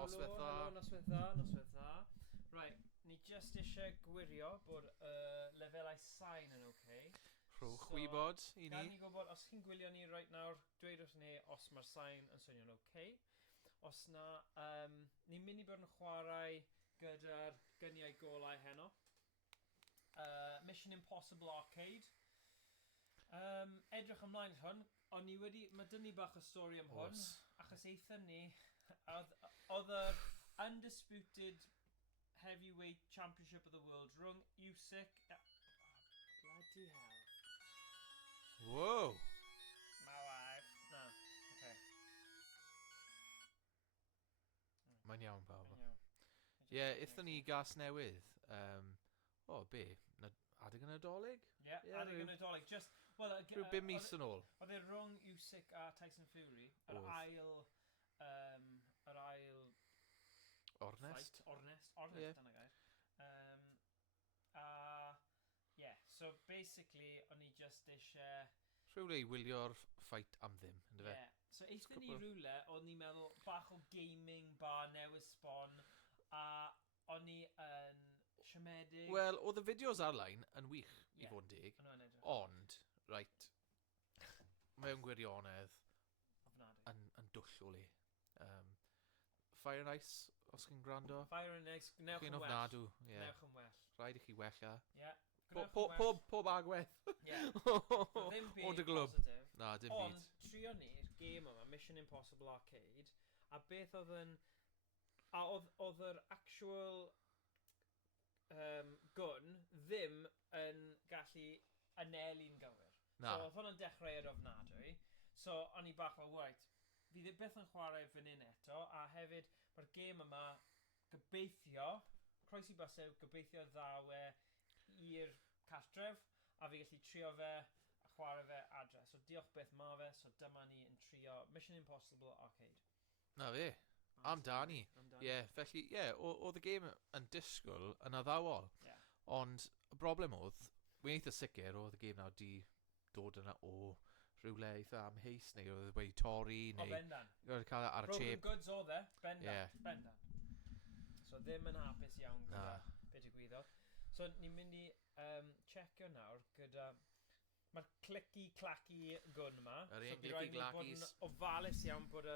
Nos dda. Right, ni just eisiau gwirio bod lefelau sain yn okay. Rhowch wybod i ni. Gan ni gwybod, os chi'n gwylio ni right nawr, dweud wrth ni os mae'r sain yn swnio'n okay. Os na, ni'n mynd i bod yn chwarae gyda'r gyniau golau heno. Mission Impossible Arcade. Edrych ymlaen hwn, ond ni wedi, mae dyn ni bach o stori am hwn, achos eithon ni, oedd yr undisputed heavyweight championship of the world rhwng Usyk bloody hell. Whoa! My wife. No, okay. Mae'n iawn, pawb. Ie, eithon ni gas newydd. Be? Adeg yn Nadolig? Ie, adeg yn Nadolig. Just, well, rhyw 5 mis yn ôl. Oedd e rhwng Usyk a Tyson Fury, yr ail Ornest? Ornest, yeah. Dyna gair. So basically, o'n i just eisiau... Rhywle i wylio'r ffait am ddim, ynddo fe? Ie, so eithon ni rhywle, o'n i'n meddwl bach o gaming bar newydd sbon, a o'n i yn siomedig... Wel, oedd y fideos ar-lein yn wych i fod yn deg, ond, right, mewn gwirionedd, yn dwll o le. Fire and Ice, os chi'n gwrando. Fire and Ice, newch yn well. Newch yn well. Rhaid i chi wella. Ie. Pob agwedd. Ie. Ddim byd positif. Na, dim byd. Ond, trio ni'r game yma, Mission Impossible Arcade, a beth oedd yn... A oedd yr actual gun ddim yn gallu aneli'n gywir. Na. So, oedd hwn yn dechrau yr ofnadwy. So, o'n i bach fel, right, fi ddim beth yn chwarae fan hyn eto, a hefyd, mae'r gêm yma gobeithio, croesi bysau, gobeithio ddaw i'r cartref, a fi gallu trio fe a chwarae fe adre. So diolch beth ma fe, so dyma ni yn trio Mission Impossible Arcade. Na fe, amdani. Ie, felly, oedd y gêm yn disgwyl yn addawol. Ond y broblem oedd, wy'n eitha sicr, oedd y gêm nawr di dod yna o rhywle eitha amheus, neu oedd wedi torri, neu... Oedd cael ar y chip. Broken goods oedd e, bendan. So ddim yn hapus iawn gyda beth i gwyddo. So ni'n mynd i checio nawr gyda... Mae'r clicky-clacky gun yma. Yr un clicky-clackys. So bydd rhaid ofalus iawn bod y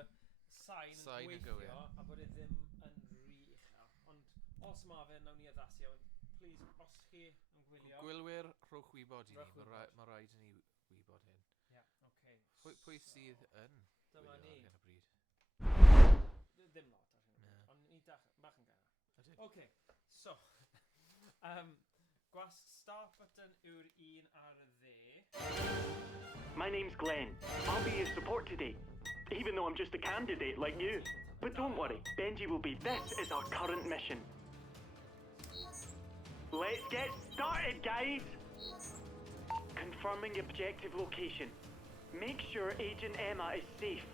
sain yn gweithio, a bod e ddim yn rhy uchel. Ond os mae fe, nawn ni addasu iawn. Please, os chi yn gwylio... Gwylwyr, rhowch wybod i ni. Mae rhaid i ni wybod hyn. Ie, oce. Pwy sydd yn dyma ni. Ar hyn o bryd? Ddim lot ar hyn o bryd, ond ni bach yn gael. Oce, so, start button yw'r un ar y dde. My name's Glenn. I'll be your support today, even though I'm just a candidate like you. But don't worry, Benji will be. This is our current mission. Let's get started, guys! Confirming objective location. Make sure Agent Emma is safe.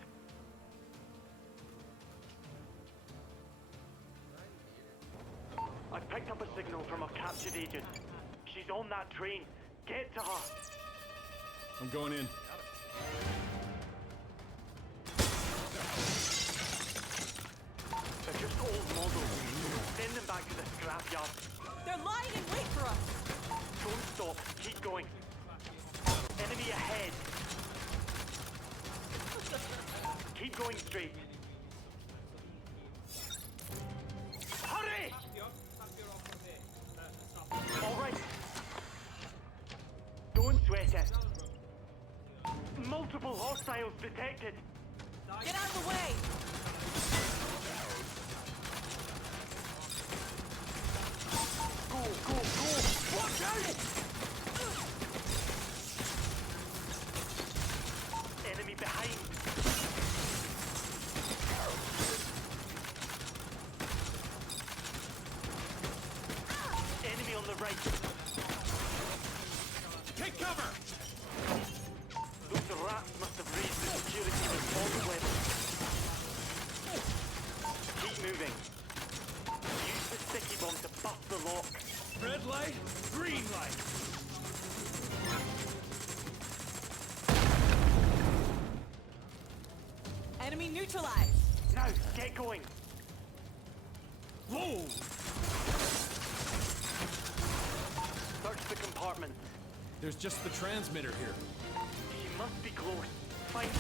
I've picked up a signal from our captured agent. She's on that train. Get to her. I'm going in. They're just old models. Send them back to the scrapyard. They're lying in wait for us. Don't stop. Keep going. Enemy ahead. Keep going straight. Hurry! All right. Don't sweat it. Multiple hostiles detected. Get out of the way! Go, go, go! Watch out! Enemy behind. Enemy on the right. Take cover! Those rats must have raised the security response level. Keep moving. Use the sticky bomb to bust the lock. Red light, green light. Enemy neutralized. Now, get going. Whoa! Search the compartment. There's just the transmitter here. He must be close. Find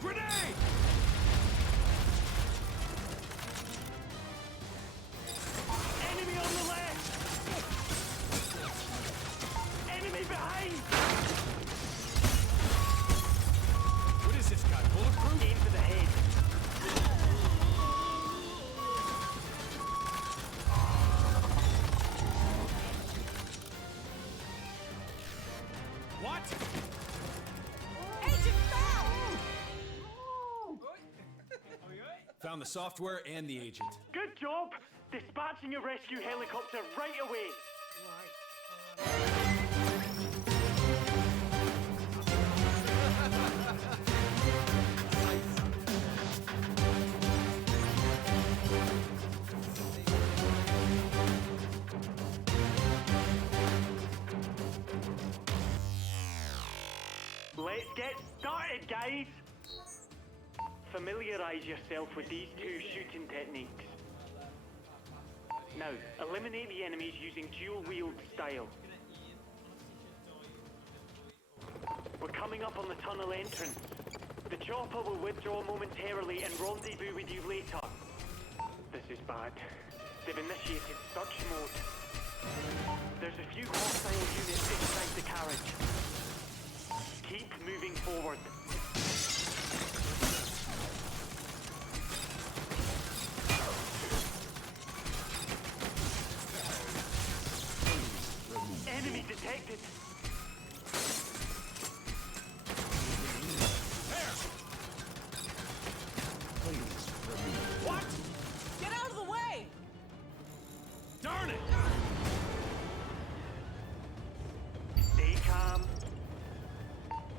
Grenade! enemy on the left! Enemy behind! What is this guy, bulletproof? Aim for the head. What? Agent found! Found the software and the agent. Good job! Dispatching a rescue helicopter right away. Let's get started, guys! Familiarise yourself with these two shooting techniques. Now, eliminate the enemies using dual-wield style. We're coming up on the tunnel entrance. The chopper will withdraw momentarily and rendezvous with you later. This is bad. They've initiated search mode. There's a few hostile units inside the carriage. Keep moving forward. Enemy detected. What? Get out of the way! Darn it! Stay calm.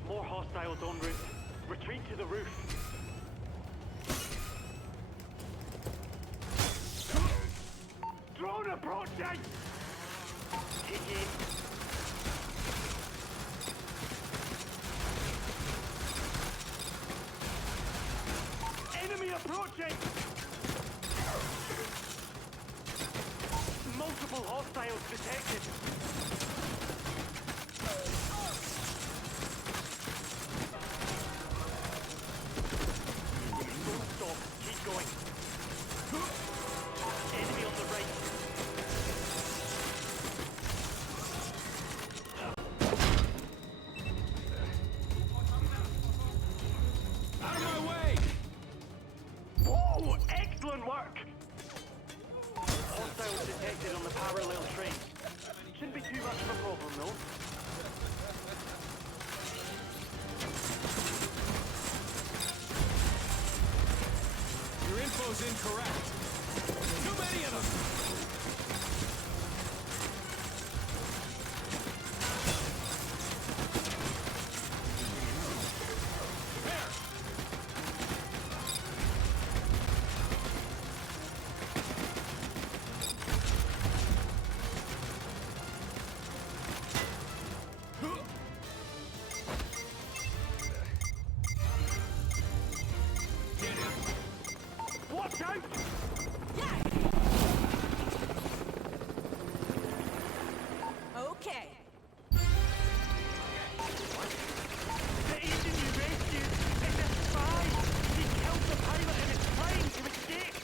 More hostiles en route. Retreat to the roof. Drone approaching! Take aim. Enemy approaching! Multiple hostiles detected. Don't stop. Keep going. Enemy on the right. Out of my way! Whoa! Excellent work! Hostiles detected on the parallel train. Shouldn't be too much of a problem, though. Your info's incorrect. Too many of them! There! Get him! Watch out! Okay. The agent you rescued is a spy! He killed the pilot and is trying to escape!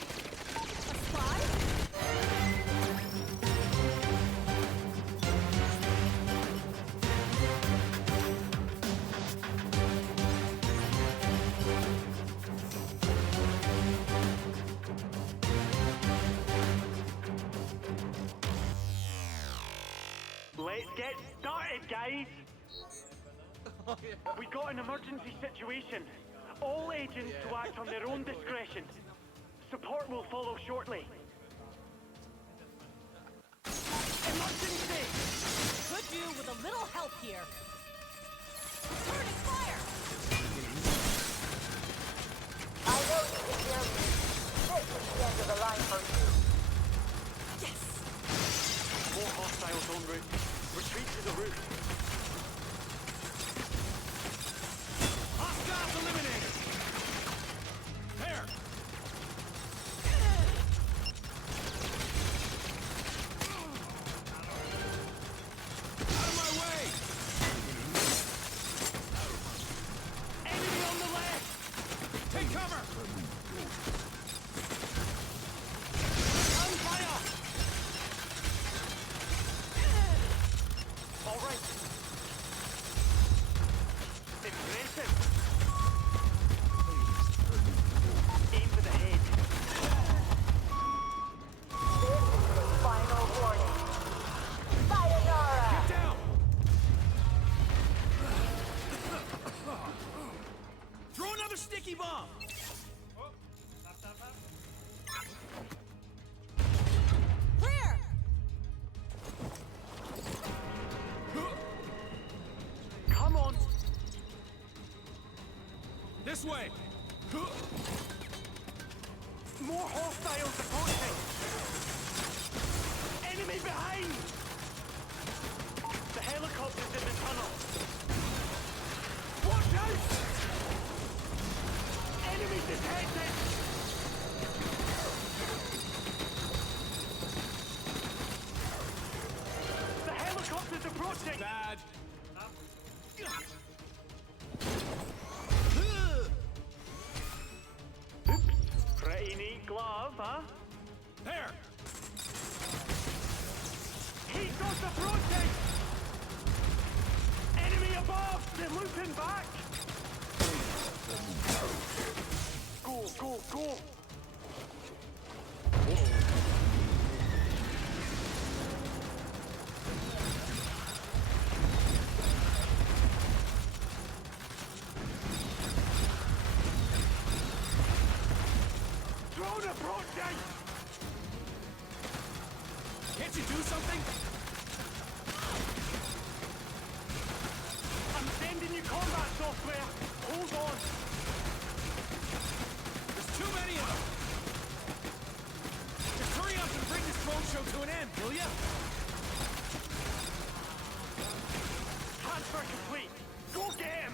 A spy? Let's get started, guys! We got an emergency situation. All agents to act on their own discretion. Support will follow shortly. Emergency! Could do with a little help here. Returning fire! I know you can hear me. This is the end of the line for you. Yes! More hostiles en route. Retreat to the roof. eliminated! There! Out of my way! Enemy on the left! Take cover! On fire! All right. Impressive. Aim for the head. This is the final warning. Sayonara! Get down! Throw another sticky bomb! Oh, tap. Clear! Come on. This way! More hostiles approaching. Enemy behind. The helicopter's in the tunnel. Watch out! Enemy detected. The helicopter's approaching. Bad! Pretty neat glove, huh? There! He's not approaching! Enemy above! They're looping back! Go! Drone approaching! Can't you do something? I'm sending you combat software! Hold on! There's too many of them! Just hurry up and bring this drone show to an end, will ya? Transfer complete! Go get him!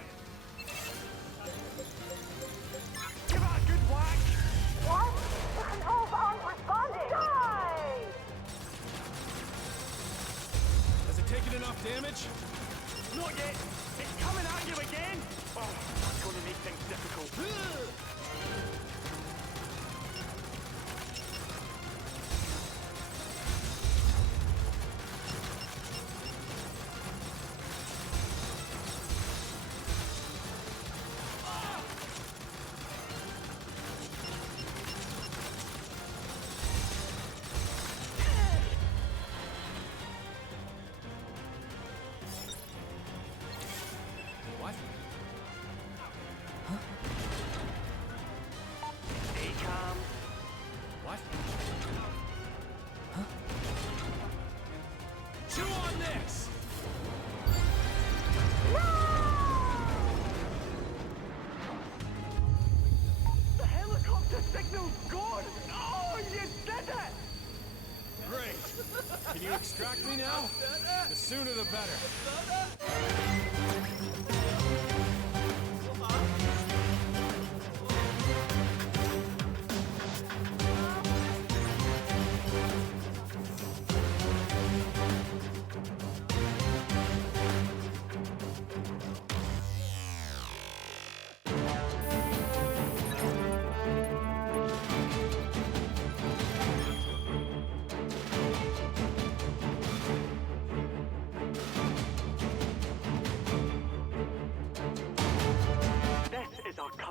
Give it a good whack! What? The controls aren't responding! Die! Has it taken enough damage? Not yet! It's coming at you again! Oh, that's going to make things difficult. What? Stay calm. What? Huh? Chew on this! The helicopter signal's gone! Oh, you did it! Great! Can you extract me now? The sooner the better.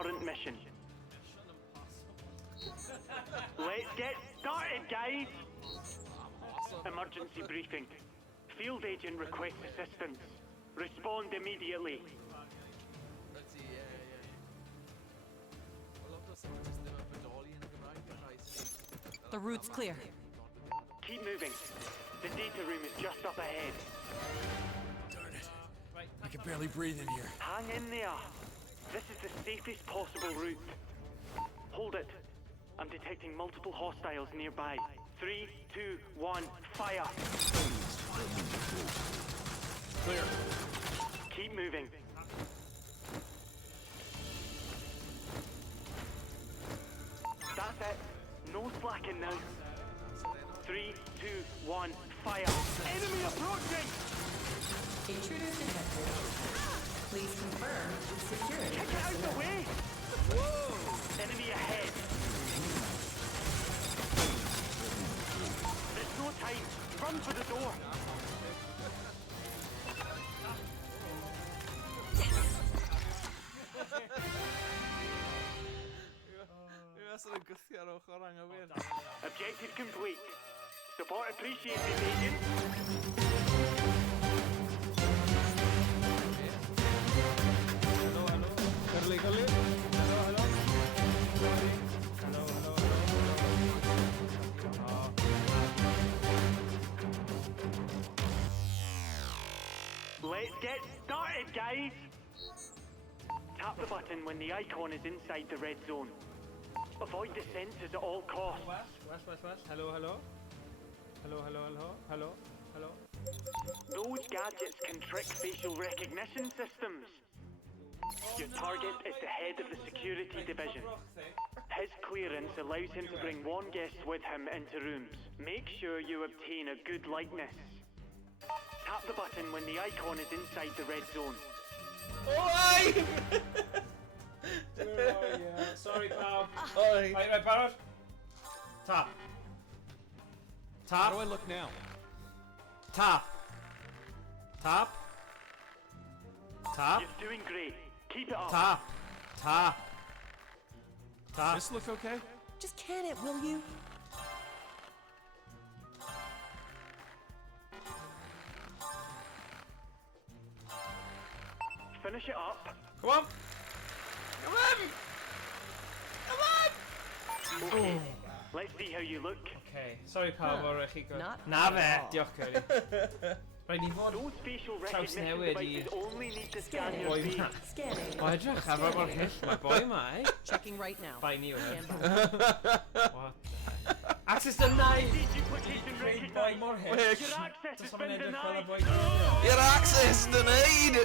current mission. Let's get started, guys! Emergency briefing. Field agent requests assistance. Respond immediately. The route's clear. Keep moving. The data room is just up ahead. Darn it. I can barely breathe in here. Hang in there. This is the safest possible route. Hold it. I'm detecting multiple hostiles nearby. 3, 2, 1, fire! Clear. Keep moving. 1, fire. Enemy approaching! Intruders detected. Please confirm security. Kick it out the way! Whoa! Enemy ahead. There's no time. Run for the door. Objective complete. Support appreciated, Agent. Curly. Hello. Let's get started, guys! Tap the button when the icon is inside the red zone. Avoid the sensors at all costs. West. Hello. Those gadgets can trick facial recognition systems. Your target is the head of the security division. His clearance allows him to bring one guest with him into rooms. Make sure you obtain a good likeness. Tap the button when the icon is inside the red zone. Oi! Sorry, pal. Oi! Right, Barrett. Tap. How do I look now? Tap. You're doing great. Keep it up. Tap. This look okay? Just can it, will you? Finish it up. Come on. Okay. Let's see how you look. Okay. Sorry, pal. Mor chi go. Not Na fe. at all. Diolch, Curly. Right, ni fod... Those facial Traws recognition newid i- devices only need to scan Scanning. your Boi face. ma. Scanning. O, edrych ar mor hyll mae boi ma, eh? Checking right now. Bai ni yw, Stand eh? by. What? Access denied! Duplication Boi recognized. mor hyll. Your access Does has someone been edrych fel y denied. boi ma? Your access denied!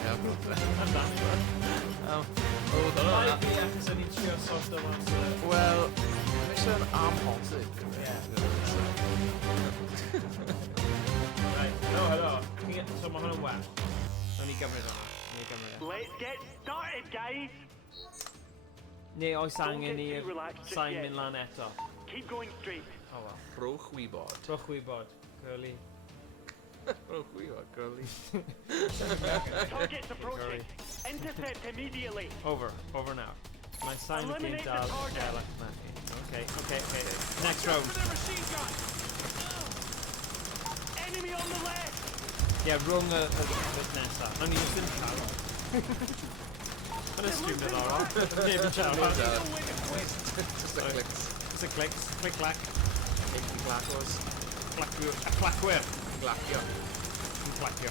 Yeah, bro. Am dan, Oh, hold Bai on. fi achos o'n i'n trio sort o mas. Well, mission amhosib. Right, hello. So mae hwn yn well. Nawn ni gymryd hwnna. Let's get started, guys. Neu oes angen get i'r too relaxed just sain yet. mynd lan eto. Keep going straight. O wel. Rhowch wybod. Rwch wybod. Curly. Rhowch wybod, girly. Target's approaching. Intercept immediately. Over now. Mae'n sain y gyd Eliminate the dal target. gael ac yma. Okay. Next round. Enemy on the left. Yeah, rhwng y nesa. Nawn ni ddim siarad. Yn y stream yn ora. Neb yn siarad. Just a click. Just a clicks. Click-clac. Glacos. Clacwyr. Glacio. Yn clacio.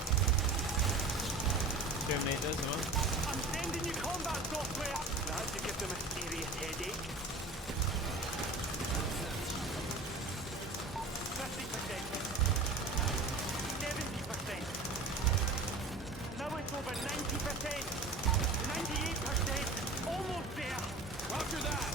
Terminators, yma. I'm sending you combat software. That should give them a serious headache. 50%. 70%. Now it's over 90%. 98%. Almost there. Roger that!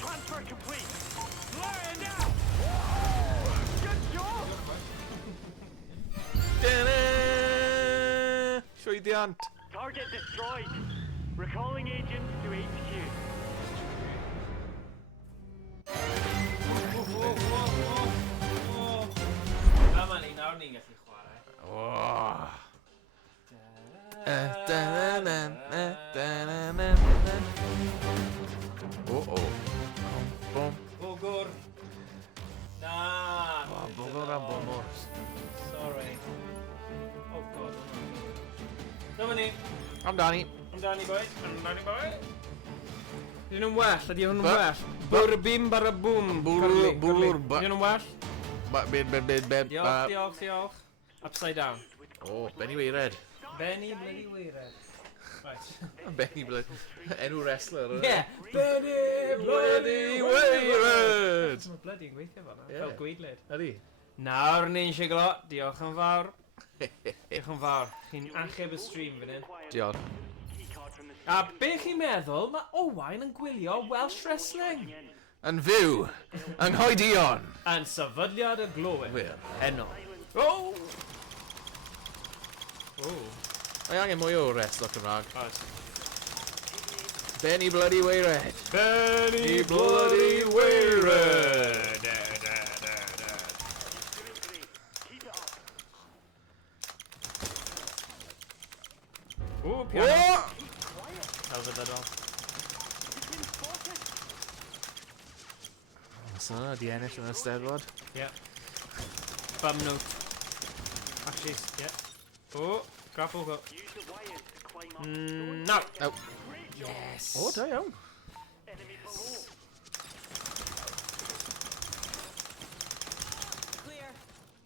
Transfer complete. Flying now. Good job. Llwyddiant. Target destroyed. Recalling agents to HQ. Yma ni, nawr ni'n gallu chwarae. Oh. Bom. Bwgwr. Na. Bwgwr a bwgwr. Sorry. Oh god. Dyma ni. Amdani. Amdani boi. Dyn nhw'n well, ydy hwn yn Ba- well. Bwr bim bara bwm. Bwr- bwr- ba- Dyn nhw'n well. Bed. Diolch. Upside down. Oh, Benny Weired. Benny bloody weired. Right. Benny bloody... Enw wrestler. Yeah. Benny Bloody Weired. Mae bloody yn gweithio fan'na. Ie. Fel gweidlid. Ydi. Nawr ni'n siglo. Diolch yn fawr. Diolch yn fawr. Chi'n achub y stream fan hyn. Diolch. A be chi'n meddwl, mae Owain yn gwylio Welsh Wrestling. Yn fyw, yng Nghoedion. Yn sefydliad y glywed. Wir. Heno. O! Mae angen mwy o wrestler Cymraeg. Oes. Benny bloody Wayred. Benny bloody Wayred. O, piano. Elfydydol. So, di ennill yn y Steddfod. Yeah. Bum note. Actually, yeah. Oh, grapple hook. No. Oh. Yes. O, da iawn.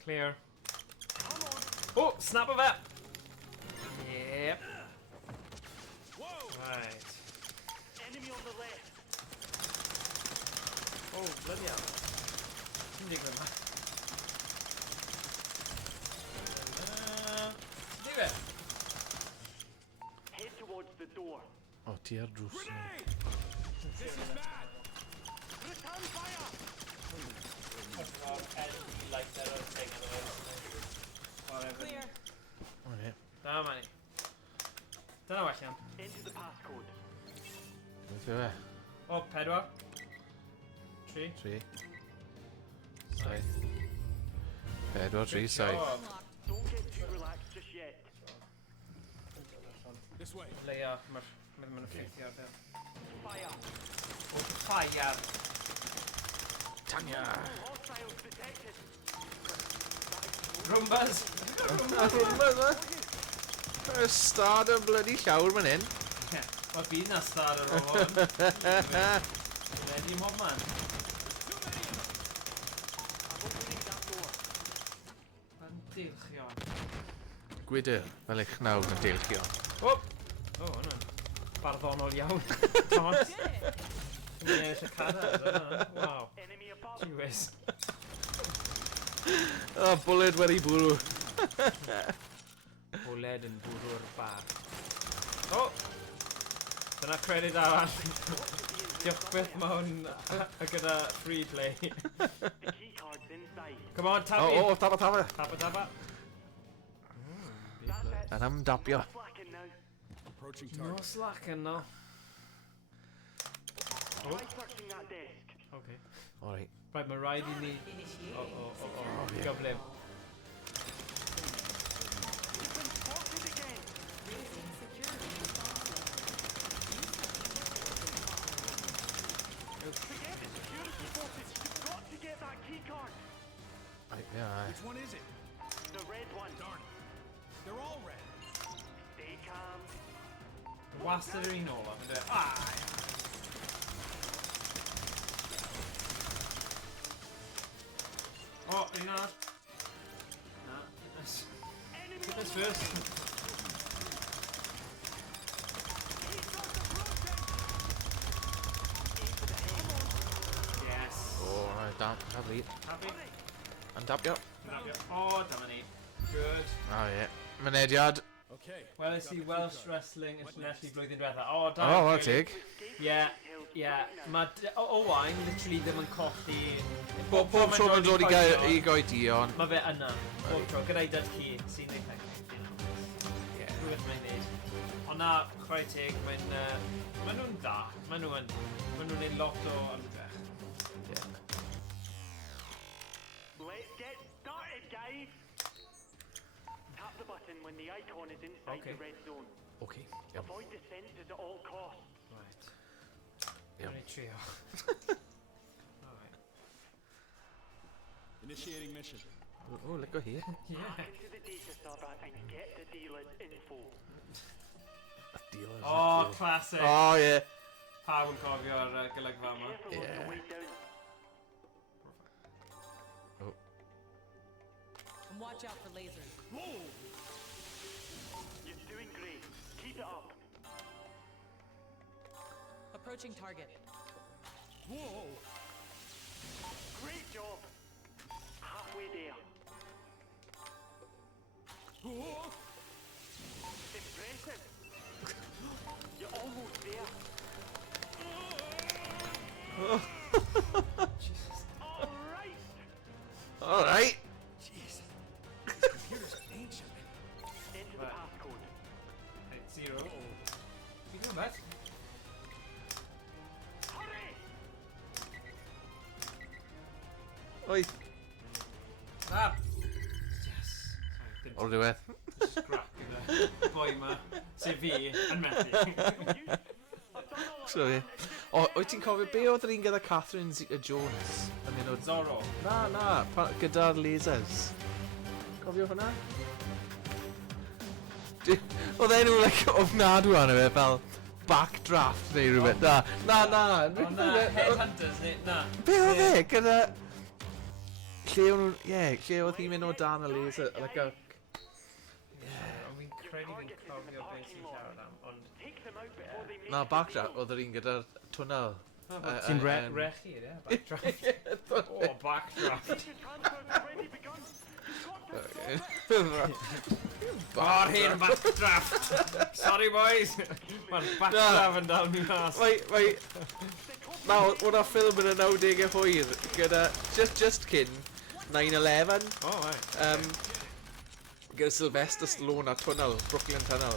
Clear. Oh, snap of it. Yep. Right. Enemy on the left. Oh, bloody hell. Hindi ko na. Leave it. Head towards the door. O, ti ar drws. This is bad. Return fire! Clear. O, Da, mani. Dyna welliam. Enter the passcode. beth yw e? O, 4. 3. 3. 7. 4, 3, 7. Don't get too relaxed just yet. This way. Leia, mae'n effeithio ar beth. Fire. O, fire. Tanya! Hostiles detected. Rumbas. Rhywbeth, e? Ystad o bloody llawr man hyn. Mae byd na stad ar ôl hwn. Ready, mob man. Yn dilchion. Gyda'r, fel eich nawr yn deilchio. O! O, hwnna'n barddonol iawn. Thomas. Ie, eisiau cadar. Waw. Enemy above. Jewish. O, bwled wedi bwrw. Bwled yn bwrw'r bar. O! Dyna credit arall. Diolch beth mewn gyda free play. The key card's inside. Come on, tap O, in. o, tapa, tapa. Tapa, tapa. That's it. Yn am dabio. Slacking now. Approaching No target. slacking, no. Try searching that desk. Okay. O, reit. Right, mae rhaid I ni... Initiate. O, gyflym. We've been spotted again. Raising security response. Forget the security forces. You've got to get that key card. Right, yeah, Which one is it? The red one. Darn it. They're all red. Stay calm. Wastad yr un ola, yn dweud. Ah! O, un arall. Na. Enemy Get on this the first. Yes. O, reit, dab fi. Happy? Yn dabio. O, dyma ni. Good. O, ie. Mynediad. Okay. Wel, ys i Welsh Wrestling yn Llanelli blwyddyn diwetha. O, da. O, wel, tig. Ie, ie. Mae Owain literally ddim yn colli... Bob tro mae'n dod i Goedion. Mae fe yna. Bob tro, gyda'i dyd ci sy'n ei peth. Ie, rhywbeth mae'n neud. Ond na, chwarae teg, maen nhw'n dda. Maen nhw'n neud lot o ymdrech. Let's get started, guys. Tap the button when the icon is inside Okay. the red zone. Okay, iawn. Avoid the sensors at all costs. Right. Iawn. Rhaid trio. Alright. Initiating mission. O, lico hi. Yeah. Hack into the data server and get the dealer's info. Oh, classic. O, ie. Pawb yn cofio'r golygfa yma. Careful on the way down. And watch out for lasers. You're doing great. Keep it up. Approaching target. Whoa! Great job. Halfway halfway there. Impressive. You're almost there. All right. Jeez. This computer's ancient. Enter the passcode. 0. You doing that? Hurry! Oi. Ah. Yes. Sorry, All the way. just crack gyda boi ma. Sef fi yn methu. Sorry. O, wyt ti'n cofio be oedd yr un gyda Catherine Zeta-Jones? Yn un o... Zorro. Na, gyda'r lasers. Cofio hwnna? Oedd enw, like, ofnadw arno fe, fel backdraft neu rhywbeth. Na. O na, Headhunters, neu, na. Be oedd e? Gyda... Lle o'n nhw... lle oedd hi'n mynd o dan y laser, like a... Ond fi'n credu fi'n cofio beth sy'n siarad am, ond... Take them out before they make Na, backdraft oedd yr un gyda'r twnnel. Ti'n rechi, ie? Backdraft. O, backdraft. your transfer's already begun. Bar hyn backdraft. Sorry, boys. Mae'r backdraft yn dal ni mas. Wait. Nawr, hwnna ffilm yn y 90au hwyr gyda... Just cyn 9/11. O, right. Gyda Sylvester Stallone a Tunnel, Brooklyn Tunnel.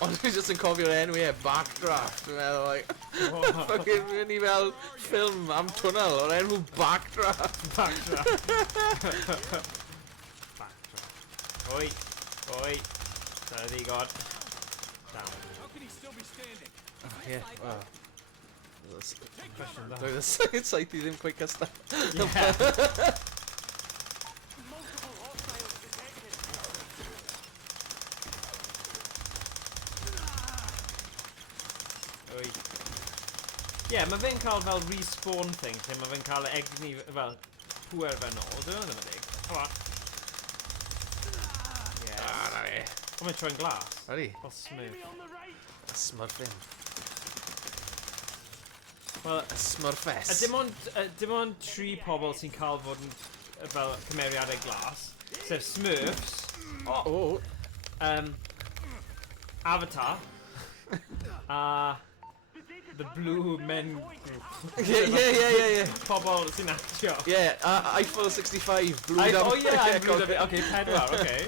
Ond dwi just yn cofio'r enw backdraft. Dwi'n meddwl, like... Fucking mynd i fel ffilm am Tunnel o'r enw backdraft. Backdraft. Oi. Sorry, God. Down. How can he still be standing? Yeah, well... Question that. Doedd y saith i ddim quite cystal. multiple hostiles detected. Oi. Ie, mae fe'n cael fel respawn thing, lle mae fe'n cael egni fel pwer fe nôl, dwi'n ddim yn dig. Come on. Yes. Na fe. Ond mae'n troi'n glas. Ydy, Fel smooth. On the right. smurfing. Wel, Smurfess. dim ond 3 pobl sy'n cael fod yn fel cymeriadau glas, sef Smurfs, Avatar, a the Blue Men Group. Yeah. Pobl sy'n actio. Yeah, Eiffel 65, Blue I'm Dum. Blue Dum. Okay, pedwar, okay.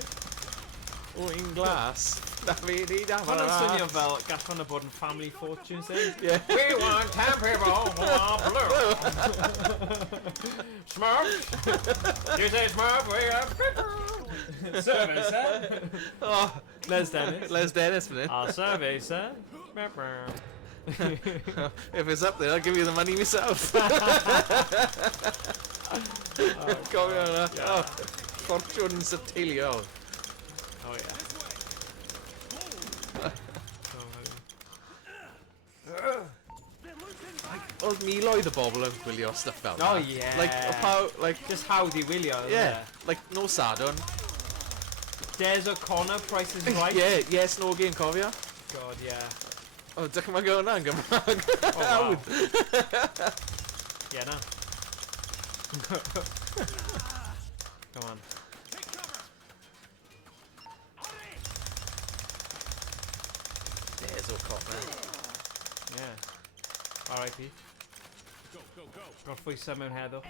O, un glas. Na fi ni da. Hwna'n swnio fel gallwn y bod yn Family Fortune thing. Yeah. We want 10 people who are blue. Smurf. You say Smurf, we are people. Survey, sir. Oh, Les Dennis. Les Dennis, man. Our survey, sir. If it's up there, I'll give you the money myself. Cofio hwnna. Oh, Fortunes of teuluol. Oh, yeah. Oedd miloedd o bobl yn gwylio stuff fel Oh, that. yeah. Like, Just hawdd I wylio, yeah, like, no sadwn. Des O'Connor, Price is Right. Yeah, yes, no game, cofio. God, yeah. O, dychmyga hwnna yn Gymraeg. Oh, wow. Yeah, no. Come on. Des O'Connor. Yeah. R.I.P. Go. Gorffwysau mewn heddw.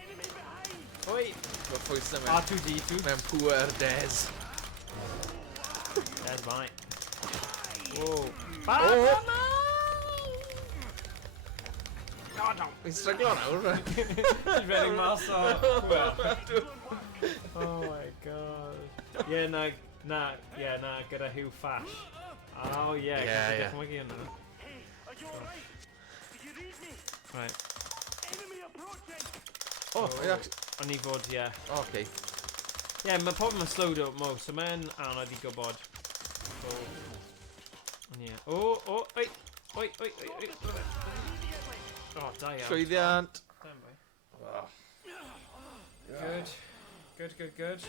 Oi! Gorffwys yma. R2-D2. Mewn pŵer Des. There's mine. Whoa. Fi'n stryglo nawr. He's running mas o pŵer. Oh my god. Yeah, na, gyda Hugh Fash. Oh yeah, Yeah. dychmygu hwnna. Hey, are you alright? Do you read me? Right. Enemy approaching! Oh, yeah. O'n i fod, yeah. Okay. Yeah, mae pobl yn slowed up mo, so mae'n anodd I gwybod. So, yeah. Oh, oi. Oh, da iawn. Llwyddiant. Damn, boy. Good.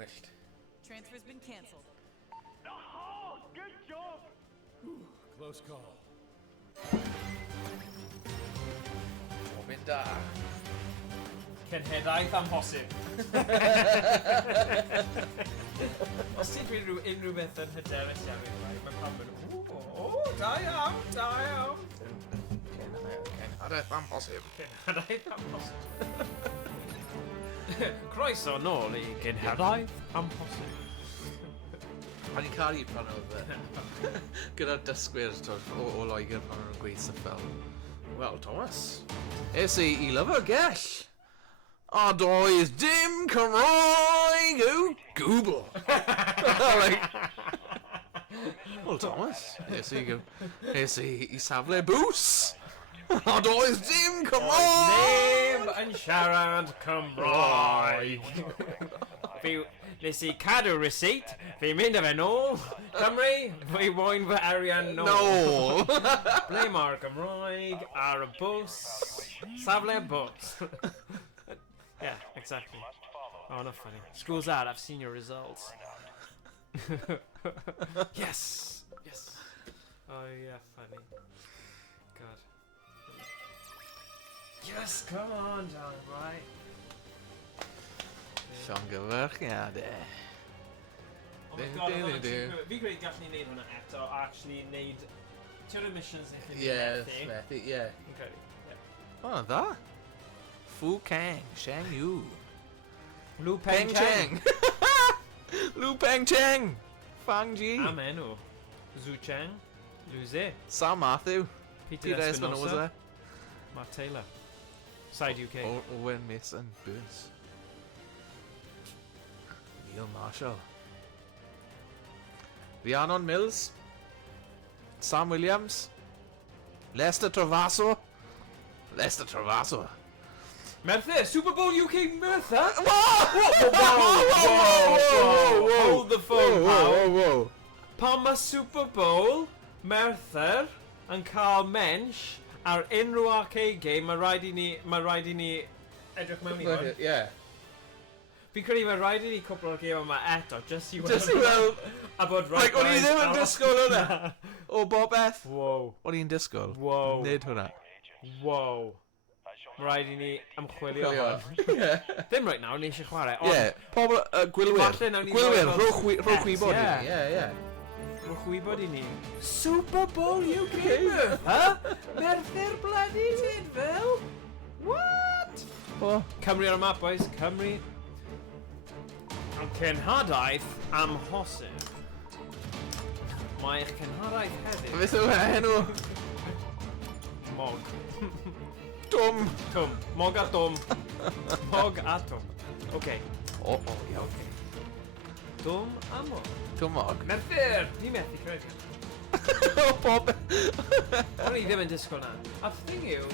Wyllt. Transfer's been cancelled. Oh, good job! Close call. O, mynd da. Cenhedlaeth amhosib. Os ti'n dweud unrhyw beth yn hyderus iawn i'r rhaid, mae pawb yn da iawn, da iawn. Cenhedlaeth amhosib. Cenhedlaeth amhosib. Croeso nôl i Cenhedlaeth amhosib. O'n i'n caru pan oedd gyda'r dysgwyr o Loegr pan o'n gweithio stuff fel, wel, Thomas, es I lyfrgell, a doedd dim Cymraeg o gwbl. Well, Thomas, es I safle bws, a doedd dim Cymraeg. Neb yn siarad Cymraeg. Nes I cadw receipt, fi'n mynd â fe nôl, Cymru, fi moyn fy arian nôl. No! Ble mae'r Gymraeg ar y bws, safle bws. Yeah, exactly. Oh, not funny. School's out, I've seen your results. Yes! Yes! Oh, yeah, funny. God. Yes, come on, darling, right? Llongyfarchiadau. Oh my god, fi credu gallwn ni wneud hwnna eto, actually wneud tiwr o missions i chi Methu, ie. Fi'n credu, ie. O, dda. Fu Kang, Shang Yu. Lu Peng Cheng. Lu Peng Cheng. Fang Ji. Am enw. Zhu Cheng. Lu Ze. Sam Matthew. Peter Espinosa. Mark Taylor. Side UK. Owen Mason Burns. Neil Marshall. Rhiannon Mills. Sam Williams. Lester Travaso. Merthyr, Super Bowl UK Merthyr? Whoa! Hold the phone, pal. Whoa! Pan mae Super Bowl Merthyr yn cael mensh ar unrhyw arcade game, mae rhaid I ni edrych mewn I hwn. Yeah. Fi'n credu mae rhaid I ni cwpl o'r game yma eto, just I Just I weld. A bod Like, o'n I ddim yn disgwyl hwnna. O, Bobeth. Wow. O'n i'n disgwyl. Wow. Nid hwnna. Wow. Mae rhaid I ni ymchwilio hwn. Ddim right now, ni eisiau chwarae. Ie, pobl, gwylwyr. Gwylwyr, rhowch wybod I ni. Ie. Rhowch wybod I ni. Super Bowl UK Merthyr? Merthyr bloody Tidfil? What? O. Cymru ar y map, boys. Cymru. Am cenhadaeth amhosib. Mae'ch cenhadaeth heddiw. Beth yw enw? Mog. Dwm. Twm. Mog a dwm. Mog a twm. Okay. O, ie, oce. Dwm a mog. Dwmog. Merthyr! Ni methu credu. O, Bob. O'n I ddim yn disgwyl na. A thing yw,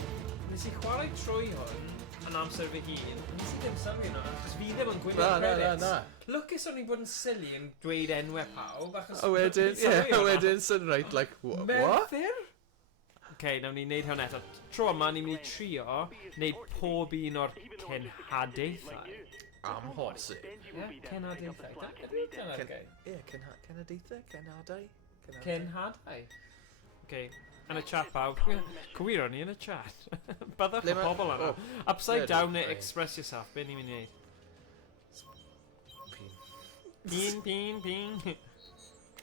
nes I chwarae trwy hwn yn amser fy hun, nes I ddim sylwi hwnna, achos fi ddim yn gwylio credits. Na. Lwcus o'n I bod yn silly yn dweud enwau pawb, achos... A wedyn, sy'n rhaid, like, what? Merthyr? Okay, nawn ni wneud hwn eto. Tro yma, ni'n mynd I trio wneud pob un o'r cenhadaethau. Amhosib. Ie, cenhadaethau. Ydw i'n cenhadaethau? Ie, cenhadaethau, cenhadau. Cenhadau. Okay, yn y chat pawb. Cywiro ni yn y chat. Byddwch y pobl yna. Upside down neu express yourself. Be ni'n mynd I wneud? Ping.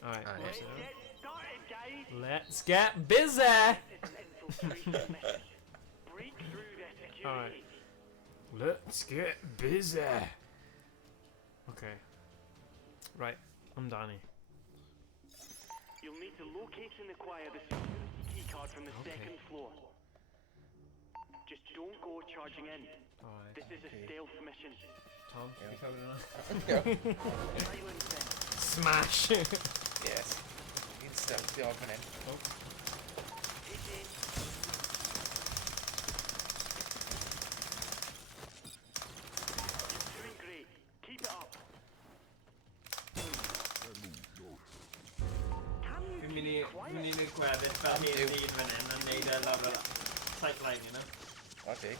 Alright. Let's get busy! Alright. Let's get busy! Okay. Right, I'm Danny. You'll need to locate and acquire the security key card from the second floor. Just don't go charging in. Alright. This is a stealth mission. Tom, you covered enough? Smash! Yes. It's stealth, the opening. Oh. You're doing great. Keep it up. Fi'n mynd i'r gweddill fel hyn fan hyn yn neud e lawr y pipeline, you know? Okay.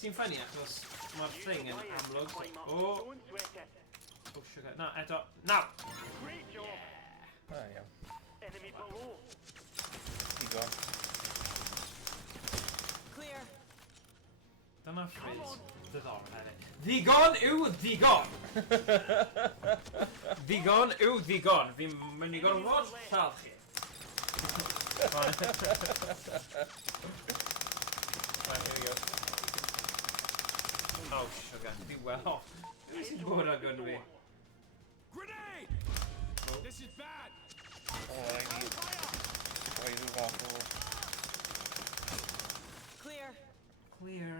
Sy'n ffynnu achos mae'r thing yn amlwg. Oh! Oh, sugar. Na, eto. Now! Great job. Iawn. Enemy below. Digon. Clear. Dyma ffrind diddorol hefyd. Ddigon yw ddigon! Ddigon yw ddigon. Fi'n mynd i gorfod lladd chi. Right, here we go. Oh, sugar. Di well. Who's he bod ag yn fi? Grenade! This is bad. I need... Wait, do that. Clear. Clear.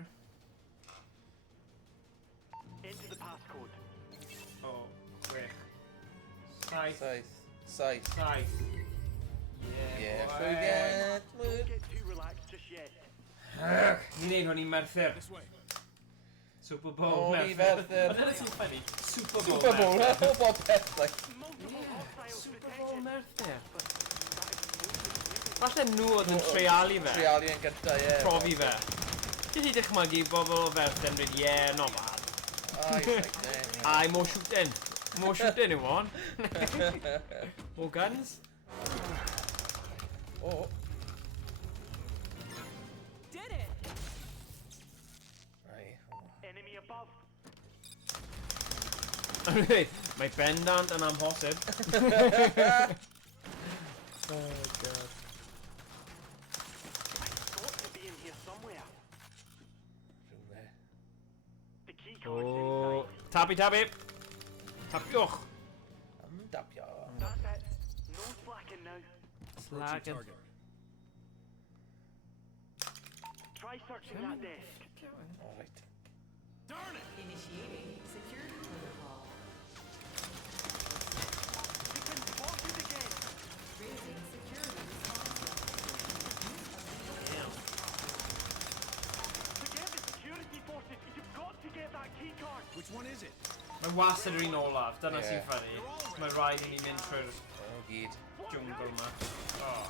Into the passcode. Oh, quick. Saith. Saith. Saith. Yeah, boy. forget. Don't get too relaxed just yet. Ni'n neud hwn i Merthyr. This way. Super Bowl O, ni Merthyr. Merthyr. Ond dyna sy'n ffynnu. Super Bowl Super Bowl, Merthyr. o bob peth, like. Multiple hostiles Super detected. Bowl Merthyr. Falle nhw oedd yn treialu fe. Treialu yn gynta, ie. Profi fe. Gyd i dychmygu bobl o Ferthyr yn dweud, yeah, not bad. Aye, like that. Aye, more shooting. More shooting you want. More guns. Oh, Did it. right. Enemy above. Mae bendant yn amhosib. Oh, God. It's got to be in here somewhere. From there. The key card's Oh, inside. tabi tabi. Tapiwch. Dabio. That's it. No slacking now. Slagen. Target. Try searching that desk. Alright. Darn it! Initiating security protocol. You've been spotted again. Raising security response. Forget the security forces. You've got to get that key card. Which one is it? Mae wastad yr un olaf, dyna Ie. sy'n ffynnu. Mae rhaid i ni mynd trwy'r O, gyd. jungle yma. Oh.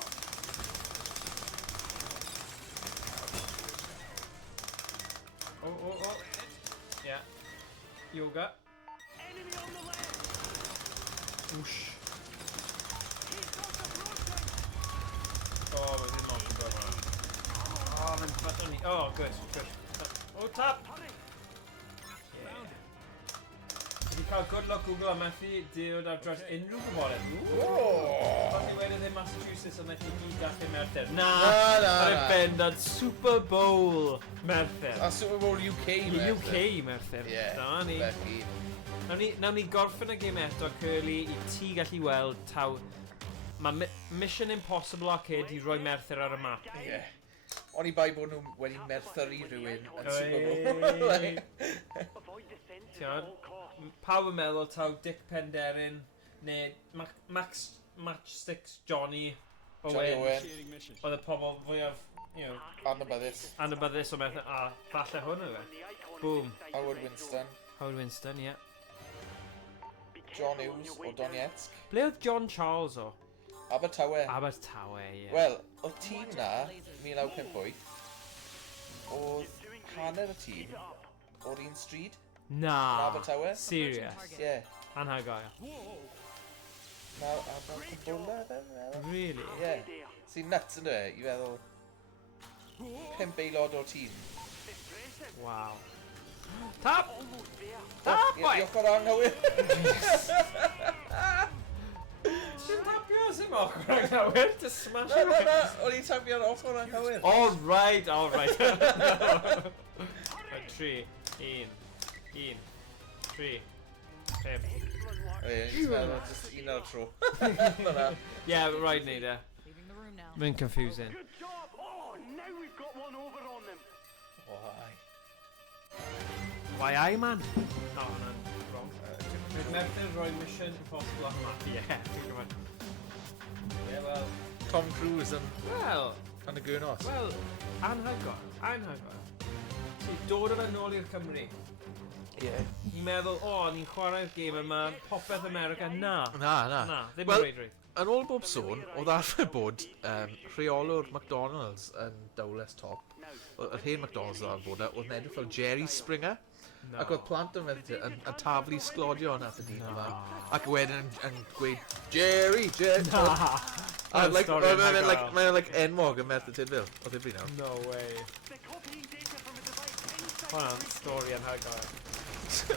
Oh. Yeah. Yoga. Enemy on the left. Whoosh. He's got the approaching. Oh, mae ddim lot yn dod yma. Oh, mae'n ffynnu ni. Oh, good. Oh, tap! Hurry. Found it. Wedi cael good luck Google a methu diod ar draws unrhyw gwybodaeth. Oh! Ond ni wedi ddim Massachusetts ond methu gyd gallu Merthyr. Na! Na. Ar y bendant Super Bowl Merthyr. A Super Bowl UK, man. UK Merthyr. Yeah. Da ni. Becky. Nawn ni gorffen y gêm eto, Curly, i ti gallu weld taw... Mae Mission Impossible Arcade i roi Merthyr ar y map. Yeah. O'n i bai bod nhw wedi merthyru rhywun yn Super Bowl. Avoid descent at Tiod? all costs. Pawb yn meddwl taw Dick Penderyn neu Matchsticks Johnny Johnny Owen Owen. Initiating mission. oedd y pobl fwyaf, you know, Anabyddus. anabyddus o beth, a falle hwn yw e. The icon Boom. is inside Howard the red Winston. zone. Howard Winston, ie. Be John careful on Hughes your o way down. Donetsk. Ble oedd John Charles o? Abertawe. Abertawe, ie. Wel, oedd tîm na, 1958, oedd hanner y tîm o'r un stryd, yn Na. Abertawe. Serious. Ie. Anhygoel. Na, Abertawe, then? Really? Ie. Sy'n nuts yn dweud, i feddwl 5 aelod o'r tîm. Impressive. Wow. Tap! Almost there. Tap, boy! Diolch o'r anghywir. Sy'n tapio sy'n ochr anghywir to smash Na, it. na, na, o'n i'n tapio'r off o'r anghywir. All right. Tri, un, 3, 5. Just un ar y tro. Yeah, right, neud e. Leaving the room now. Mae'n confusing. Good job. Oh, now we've got one over on them. Why? Why I, man? No, hwnna'n wrong. Dwi'n Merthyr roi Mission Impossible ar y map. Yeah, dwi'n gwybod. Yeah, well... Tom Cruise yn Well, y gwynos. well, anhygoel. Ti'n dod o fe nôl i'r Cymru. Ie. Ni'n meddwl, ni'n chwarae'r gêm yma, popeth America. Na, Na. ddim Wel, yn reidrwydd. Yn ôl bob sôn, oedd arfer bod rheolwr McDonald's yn Dowless Top. Yr hen McDonald's ar bod oedd yn edrych fel Jerry Springer. Ac oedd plant yn taflu sglodio hwnna at y dyn yma. Ac wedyn yn gweud, Jerry! A mae'n enwog yn Merthyr Tydfil. Oedd e bryd nawr. No way. Hwnna'n stori anhygoel.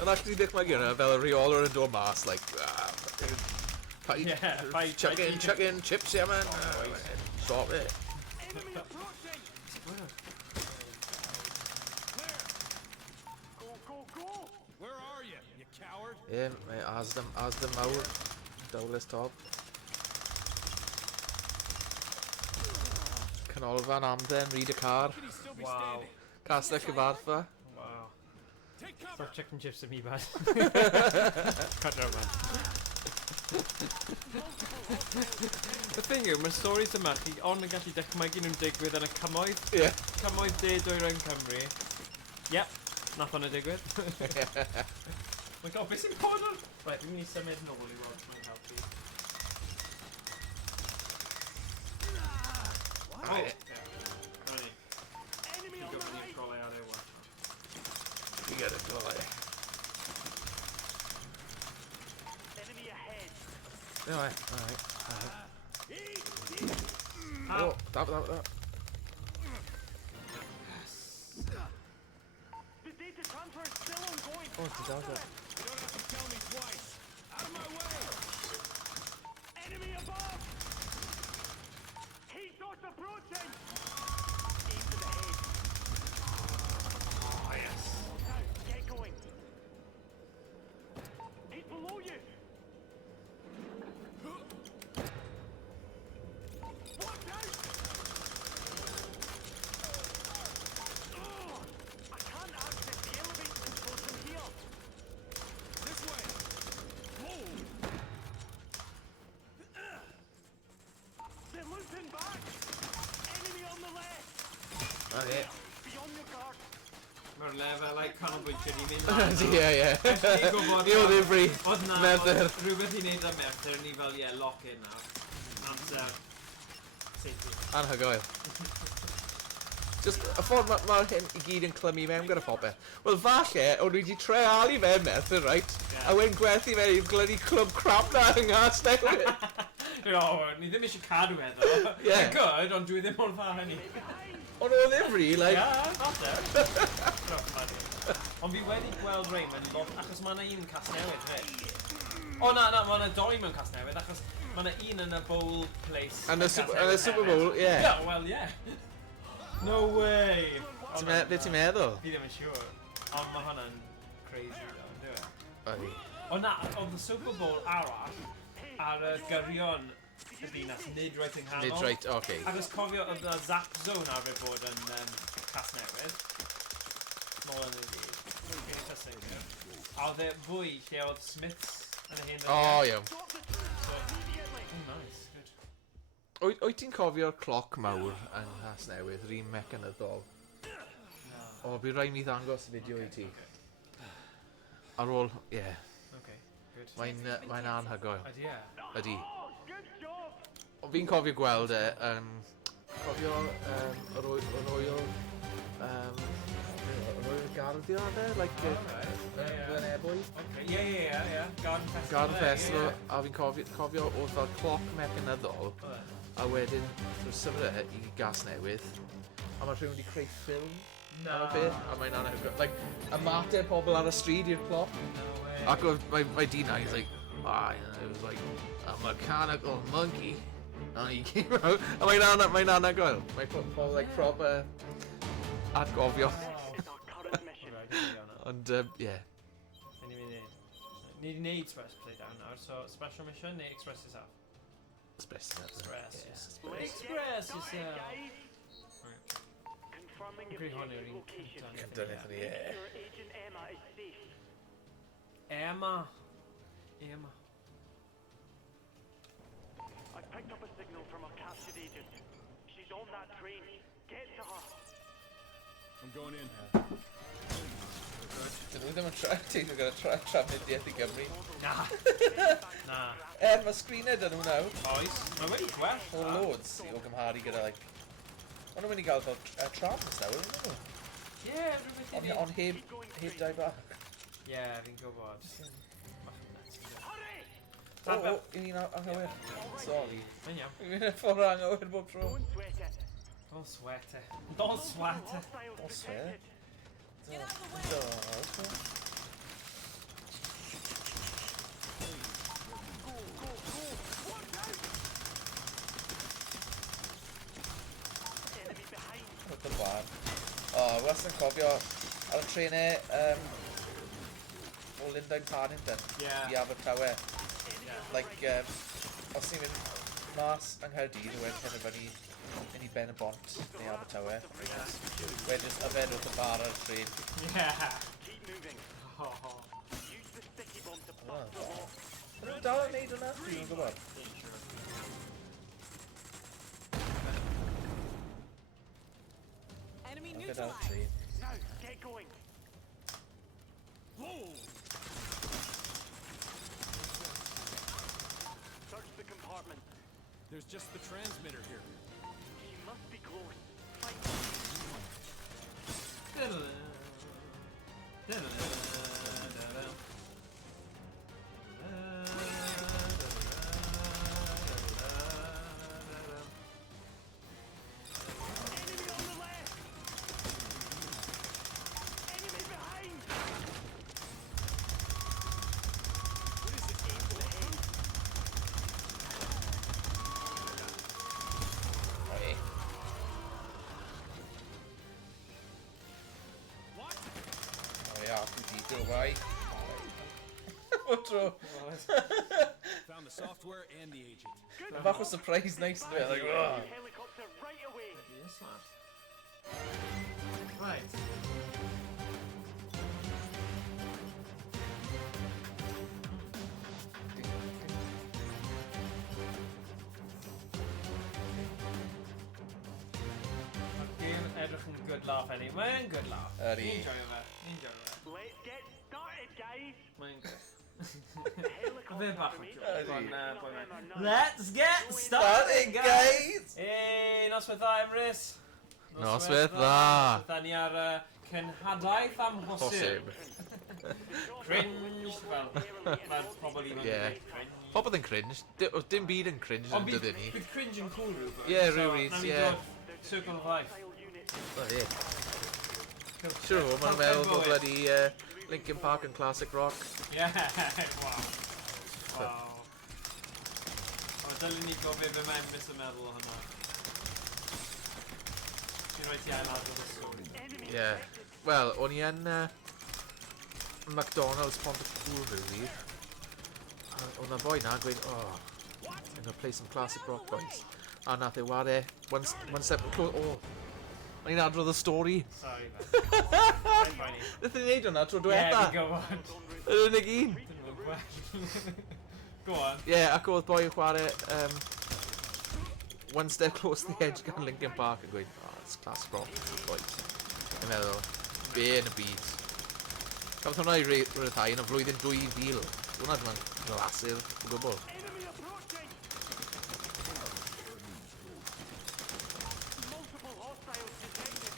Yn actually dychmygu hwnna fel y reolwr yn dod mas, chuck in chips here, man. Stop it. Where are you, you coward? As the mawr, dowlus top. Canolfan Amden, read a car. Wow. Castell Cyfarthfa. Wow. Stop chicken chips at me, bad. Cut it out, man. The thing yw, mae'r stories yma, chi ond yn gallu dychmygu nhw'n digwydd yn y cymoedd. Ie. Cymoedd de-dwyrain Cymru. Yep, nath hwnna digwydd. Mae'n gael, beth sy'n bod o'n... Right, fi'n mynd i symud nôl i weld mae'n helpu. Wow. Rhaid. Fi'n gwybod ni'n golau ar ewa. We get it, golau. Alright. Oh, that. The data transfer is still ongoing. Oh, it's that. You don't have to tell me twice. Out of my way! Enemy above! Heat source approaching! Aim to the head. Oh, yes. Now, get going. He's below you! Watch out! Oh, I can't access the elevator controls from here. This way! Move! They're looping back! Enemy on the left! Okay. Beyond your guard! Mae'r lefel canolbwyntio ni'n mynd lan. Ie. Ni o ddifri. Oedd na, Merthyr. rhywbeth i wneud â Merthyr, ni fel, lock in nawr. Amser. Safety. Anhygoel. Just y ffordd mae'r hyn i gyd yn clymu mewn gyda phobeth. Wel falle, o'n i wedi treialu fe Merthyr, right? Yeah. A wedyn gwerthu fe i'r glynu clwb crap na yng Nghas Newydd. No, ni ddim eisiau cadw eddo. Yeah. Mae'n good, ond dwi ddim mor dda hynny. Ond o ddifri, like... Yeah, falle. Ond fi wedi gweld rhain mewn lot, achos mae yna un Casnewydd, fe. O na, mae yna doi mewn Casnewydd, achos mae yna un yn y bowl place. And the Super Bowl, yeah. Yeah, well, yeah. No way. Be ti'n meddwl? Fi ddim yn siŵr. Ond mae hwnna'n crazy, though, ynddo e? Odi. O na, oedd y Super Bowl arall ar y gyrion y dinas, nid reit yng nghanol. Nid reit, oce. Achos cofio oedd y Zap Zone arfer bod yn Casnewydd. Nôl yn y dydd. Interesting, ie. A oedd e fwy lle oedd Smiths yn y hyn. O, iawn. Nice, good. Wyt ti'n cofio'r cloc mawr yng Nghas Newydd, yr un mecanyddol? O, bydd rhaid mi ddangos y fideo i ti. Ar ôl, ie. Okay, good. Mae'n anhygoel. Ydy, ie. Ydy. O, fi'n cofio gweld e, cofio yr oil garddio fe, like, yn ebwy. Ie, Garden Festival. Garden Festival, a fi'n cofio oedd fel cloc mecanyddol, a wedyn, symud e i Gas Newydd, a mae rhywun wedi creu ffilm am y peth, a mae'n anhygoel. Like, ymateb pobl ar y stryd i'r cloc. Ac mae dina, he's like, it was like a mechanical monkey. And he came out, a mae'n anhygoel. Mae pobl, like, proper atgofio. Ond, ie. Ni wedi neud Express Playdown nawr, so Special Mission neu Express Yourself? Express Express Yourself! Confirming Agree your hwn yw'r un location. Cyntaf nethon ni, ie. Your agent Emma is safe. Emma. I picked up a signal from our captured agent. She's on that train. Get to her. I'm going in. Dyn nhw ddim yn teithio gyda trafnidiaeth i Gymru. Na. Mae screened yn nhw nawr. Oes. Mae wedi gwell. O loads o gymharu gyda, like... Ond nhw'n mynd i gael fel trams nawr, ydyn nhw? Ie, rhywbeth i ni. Ond heb dau bach. Ie, fi'n gwybod. Bach yn nuts, ie. O, un ni'n anghywir. Sorry. Mae'n iawn. Fi'n mynd ffordd anghywir bob tro. Don't sweat it. Don't sweat it. O, sweat. Get out of the way! What the wan. O, wastad yn cofio ar y trenau o Llundain Tarnington Yeah. I Abertawe. Like, os ti'n mynd mas yng Nghaerdydd, wedyn pen y fyny yn I Ben y Bont neu Abertawe. Wedyn jyst yfed wrth y bar ar y tren. Yeah. Use the sticky bomb to Oh. bust the wall. Maen nhw'n dal yn neud hwnna? Dwi'n gwybod. Enemy Gyda'r neutralized. tren. Now, get going. Search the compartment. There's just the transmitter here. He must be close. Find enemy on the left. Enemy behind. What is it, aim for the head? Oi. What? O ia, dwi'n dito, bai. Bob tro. Found the software and the agent. Mae'n bach o surprise nice yn dweud. Like, oh. Helicopter right away. Yes, lad. Right. Mae'r gêm edrych yn good laugh, Ellie. Mae'n good laugh. Ydi. Ni'n joio fe. Ni'n joio fe. Let's get started, guys. Mae'n good. The helicopter Fe bach yn remains- joio. Ydi. Let's get Starting, started, guys! guys! Hey, noswaith dda, Emrys. Noswaith dda. Da ni ar cynhadaeth amhosib. Posib. Cringe, fel, mae'r pobl ifanc Ie. yn dweud cringe. Pobl yn cringe. Dim byd yn cringe Ond yn dydyn ni. bydd cringe yn cool rhywbeth. Ie, rhywbryd, So, ie. nawn ni dod Circle of Life. O, ie. Siwr o fod, mae'n meddwl bod bloody Linkin Park yn classic rock. Ie, wow. Wow. O, dylwn ni gofio be mae'n mis yn meddwl o hynna. Ti'n rhoi ti ail adrodd y stori. Ie. Wel, o'n i yn McDonald's Pontypool rhyw. O'n na boi na yn gweud, oh, I'm gonna play some classic rock, boys. A nath e ware, one step close, oh. O'n i'n adrodd y stori. Sorry, man. Mae'n funny. Nath i'n neud hwnna tro Ie, diwetha. fi'n gwybod. Yr unig un. Go on. Ie, ac oedd boi yn chwarae One Step Close to the Edge gan Linkin Park yn gweud, oh, it's classic rock, boys. Yn meddwl, be yn y byd. Cafodd hwnna I ryddhau yn y flwyddyn 2000. Hwnna ddim yn glasur o gwbl. Enemy approaching. Multiple hostiles detected.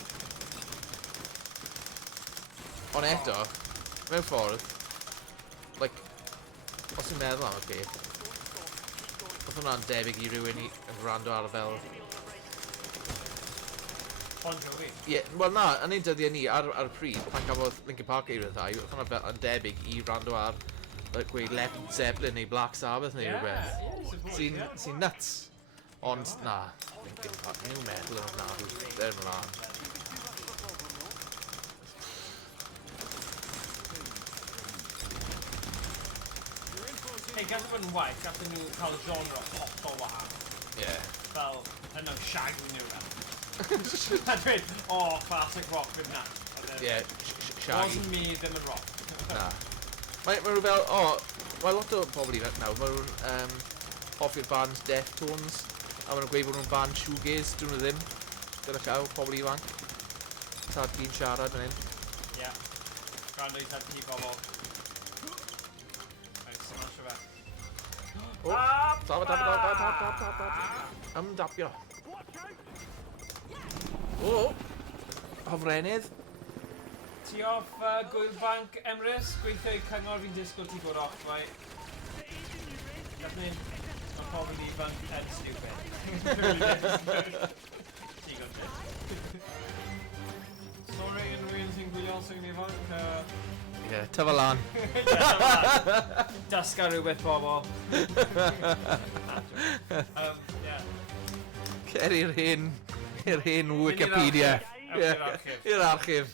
Ond eto, mewn ffordd, like, os ti'n meddwl am y peth, oedd hwnna'n debyg I rywun yn gwrando ar y fel... Bon Jovi. Ie, wel na, yn ein dyddiau ni, ar y pryd, pan cafodd Linkin Park ei ryddhau, oedd hwnna fel yn debyg I rando ar, like, gweud Led Zeppelin neu Black Sabbath neu rhywbeth. Sy'n nuts. Ond na, Linkin Park, new metal yn hwnna, dwi'n mlaen. Hey, gallai fod yn waith, gallai nhw cael genre pop o wahan. Ie. Fel, yno, shaggy nhw fel. A dweud, oh, classic rock fydd na. Ie, shaggy. Wasn't me ddim yn rock. Na. Mae nhw fel, mae lot o bobl ifanc nawr, mae nhw'n hoffi'r band Deftones, a mae nhw'n gweud bod nhw'n band shoegaze, dyn nhw ddim, gyda llaw, pobl ifanc. Tad fi'n siarad fan hyn. Ie. Gwrando I tad ti gofol. Rhaid, smasho fe. O, tap. Ymdapio. O, hofrennydd. Ti off Gwyl Bank Emrys? Gweithio i cyngor fi'n disgwyl ti bod off, right? Mae pobl ifanc yn stupid. Digon bit. Sorry yn rhywun sy'n gwylio sy'n ifanc. Ie, tyfa lan. Dasga rhywbeth bobl. Cer i'r hen Wikipedia. I'r archif. I'r archif.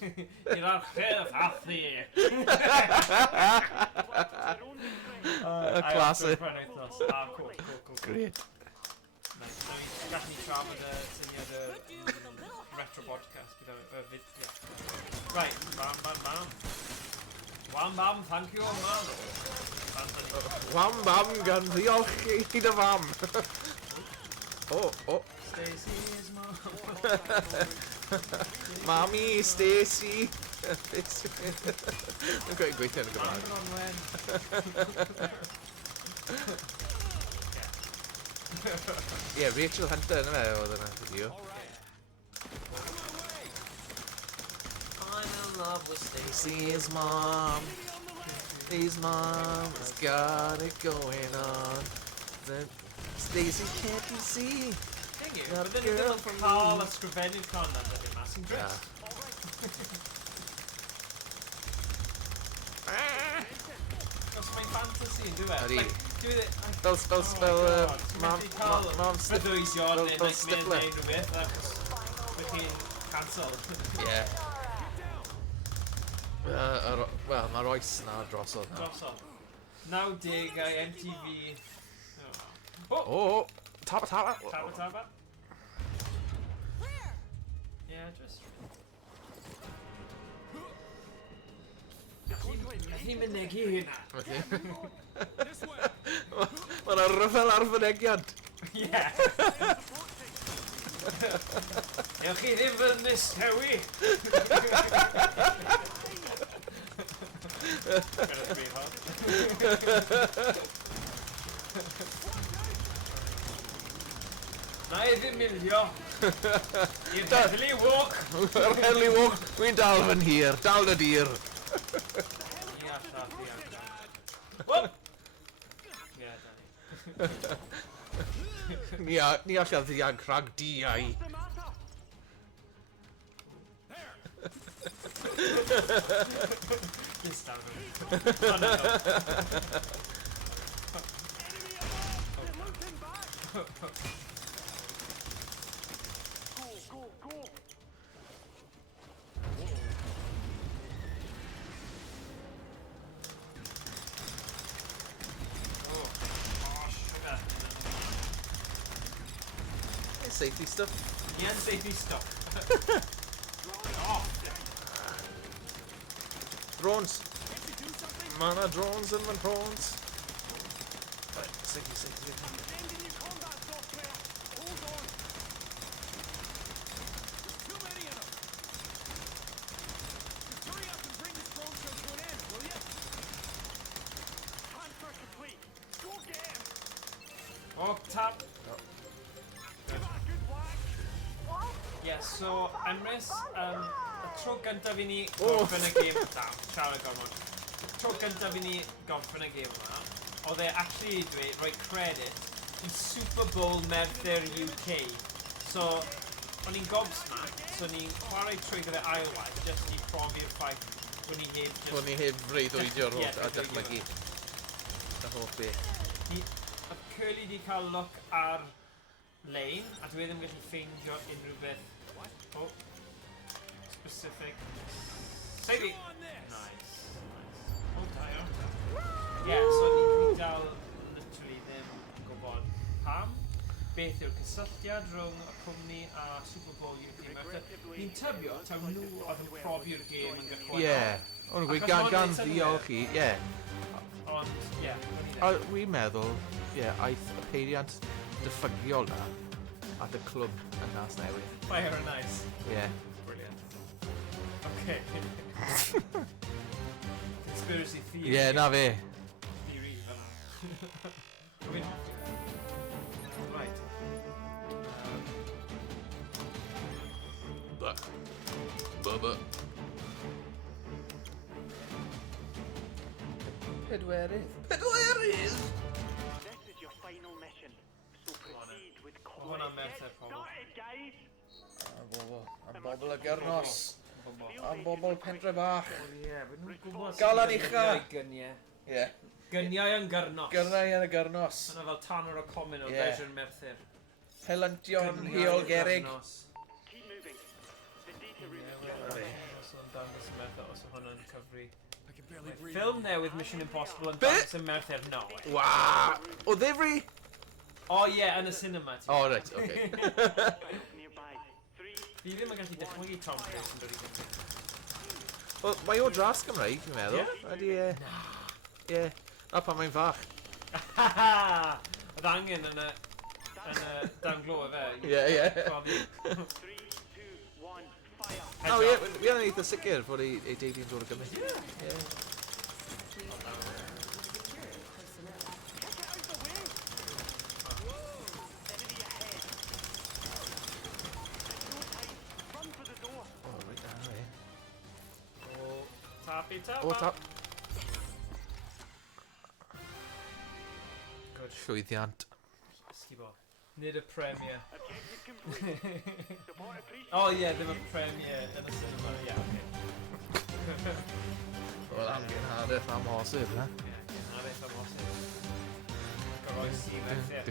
I'r archif, athi. Y classic. Cool. Great. Nice. Gallwn ni trafod y syniad y retro podcast. Right, mam. Wam bam, thank you, mam. Wam bam gan ddiolch i dy fam. Oh. Stacey's mom. Mami, Stacey. Dwi'n gweithio yn y Gymraeg. Ie, Rachel Hunter yna fe oedd yna fideo. I'm in love with Stacey's mom. His mom has got it going on. Then Stacey can't you see? But then you don't cael ysgrifennu'r content ydyn mas sy'n drist. Os mae'n fantasy yn dwi? Ydi. Fel mam Brydwysion neu fel Stifler. neud rhywbeth achos bych chi'n cancel. Ie. Wel, mae'r oes na drosodd. 90 MTV. Oh, tapa. Taba. Yeah, just... Gall ni'n mynegu hynna. Mae'n arfel ar fynegiad. Ie. Ewch chi ddim fy nisnewi. Na i ddim milio. I'r heddlu walk. Yr heddlu walk, wy'n dal fy'n hir, dal y dir. Ni allan ddiag rhag diau. Safety stuff. Yeah, safety stuff. Drones. Mana drones in my drones. Right, safety. Oh, tap. Yeah, so Emrys, y tro gyntaf i ni gorffen y gêm... siarad gormod. Y tro gyntaf i ni gorffen y gêm yma, oedd e actually dweud rhoi credit i Super Bowl Merthyr UK. So, o'n i'n gobsmacked, so ni'n chwarae trwy gyda ailwaith, just i profi'r ffaith bod ni heb... Bod ni heb freuddwydio'r holl a dychmygu. Y holl beth. Y Curly di cael look ar lane, a dwi ddim gallu ffeindio unrhyw beth. Oh, specific. Safety! Nice. Oh, da iawn. Yeah, so ni dal literally ddim yn gwybod pam. Beth yw'r cysylltiad rhwng y cwmni a Super Bowl UK Merthyr. Ni'n tybio taw nhw oedd yn profi'r gêm yn gychwyn. Ie. O'n gweud gan ddiolch i, ie. Ond, ie. Wi'n meddwl, ie, aeth y peiriant diffygiol na at y clwb yn Nas Newydd. Fire and ice. Ie. Brilliant. Okay. Conspiracy theory. Ie, na fe. Theory, right. pedwerydd. Pedwerydd! This is your final mission. So proceed with hwnna'n caution. merthyr, pobl. Started, guys. Am bobl y gyrnos. Am bobl pentre bach. Ie, byd nhw'n gwybod... Galan ucha. Gyniau. Ie. Gyniau yn gyrnos. Gyrnau yn y gyrnos. Yna fel tanner o comin o Ie. fersiwn merthyr. Pelantion, hiol gerig. Keep moving. The data room is just Os o'n dangos y merthyr, os o hwnna'n cyfri. I can barely breathe. Ffilm newydd Mission Impossible yn Be? dangos y merthyr, no. Waa! O ddifri? O ie, yn y cinema ti. O, reit, oce. nearby. 3, Fi ddim yn gallu dychmygu Tom Cruise yn dod i Gymru. Wel, mae o dras Cymraeg, fi'n meddwl. Ydy, ie. Ie. A pan mae'n fach. Oedd angen yn y danglo e fe. Ie, ie. 3, 2, 1, fire. O, ie, fi yn eitha sicr bod ei deulu'n dod o Gymru. Ie. Enemy ahead. No time. Run for the door. O, reit da, ie. O, tapi tapa. O, tap. Good. Llwyddiant. Sgibo. Nid y premier. Objective complete. Support appreciated. O ie, ddim y premier yn y cinema. Ie, oce. Wel, amgen hareth am hosib, na? Ie, na beth am osib. Goroesi merthyr.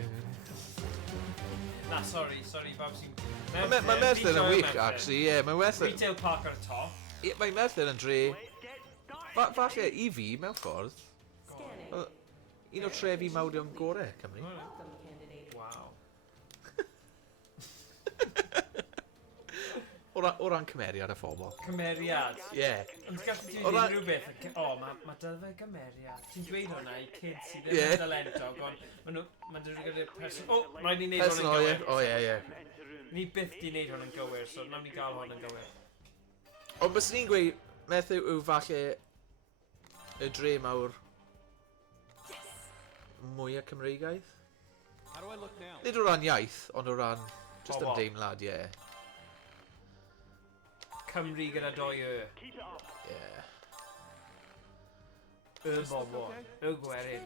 Na, sorry, bab sy'n... Mae Merthyr yn wych, actually, ie. Mae Merthyr... Retail park ar y top. Ie, mae Merthyr yn dre... Let's get started. Falle i fi, mewn ffordd, un o trefi mawrion gorau Cymru. Waw. O ran cymeriad y phobl. Cymeriad. Ie. Ond gallu ti O ran- unrhyw beth, o, mae dy fe gymeriad. Ti'n dweud hwnna i kids sydd Ie. ddim yn dalentog, ond mae'n dweud gyda person... O, rhaid ni wneud hwn yn Personol, ie. gywir. O, ie, ie. Enter room. Ni byth di wneud hwn yn gywir, so nawn ni gael hwn yn gywir. Ond bys ni'n gweud, methu yw falle y dre mawr mwy o Cymreigaidd? How do I look now? Nid o ran iaith, ond o ran just Pobol. ymdeimlad, ie. Cymru gyda doi y. Keep it up. Ie. Y bobl. Y gwerin.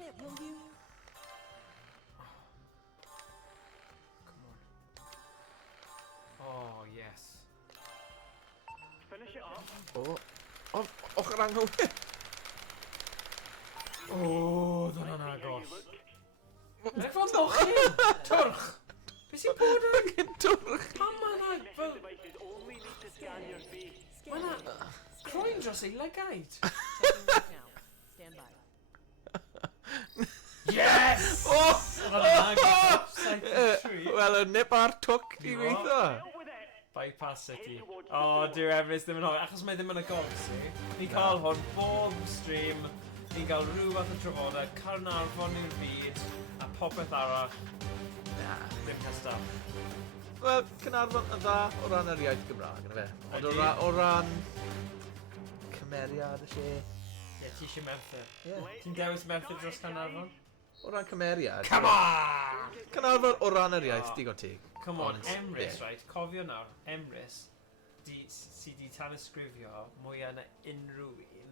Come on. Oh, yes. Finish it up. O, och yr anghywir. O, ddyn nhw'n agos. Look. Edrych fel mochyn! Twrch! Beth sy'n bod yn... Twrch. Pam mae'n ag fel... Devices only need to scan your face. Mae'n ag... Croen dros ei lygaid. Stand by. Yes! O! Oedd yn agos. Wel, y nip ar twc i weithio. Deal with it. Bypass City. O, dyw Everest ddim yn hoffi. Achos mae ddim yn y golf, si. Ni'n cael hwn bob stream. Ni'n cael rhyw fath o trafodaeth, Carnarfon i'r byd, a popeth arall. Na. Ddim cystaf. Wel, Cynarfon yn dda o ran yr iaith Gymraeg, yna fe. Ond Ydi. o ran cymeriad y lle. Ie, ti eisiau Merthyr. Ie. Ti'n dewis Merthyr dros Carnarfon? O ran cymeriad. Come on! Cynarfon o ran yr iaith, digon teg. Come on, Ond, Emrys, ie. right? Cofio nawr, Emrys sydd di tanysgrifio mwy yna unrhyw un.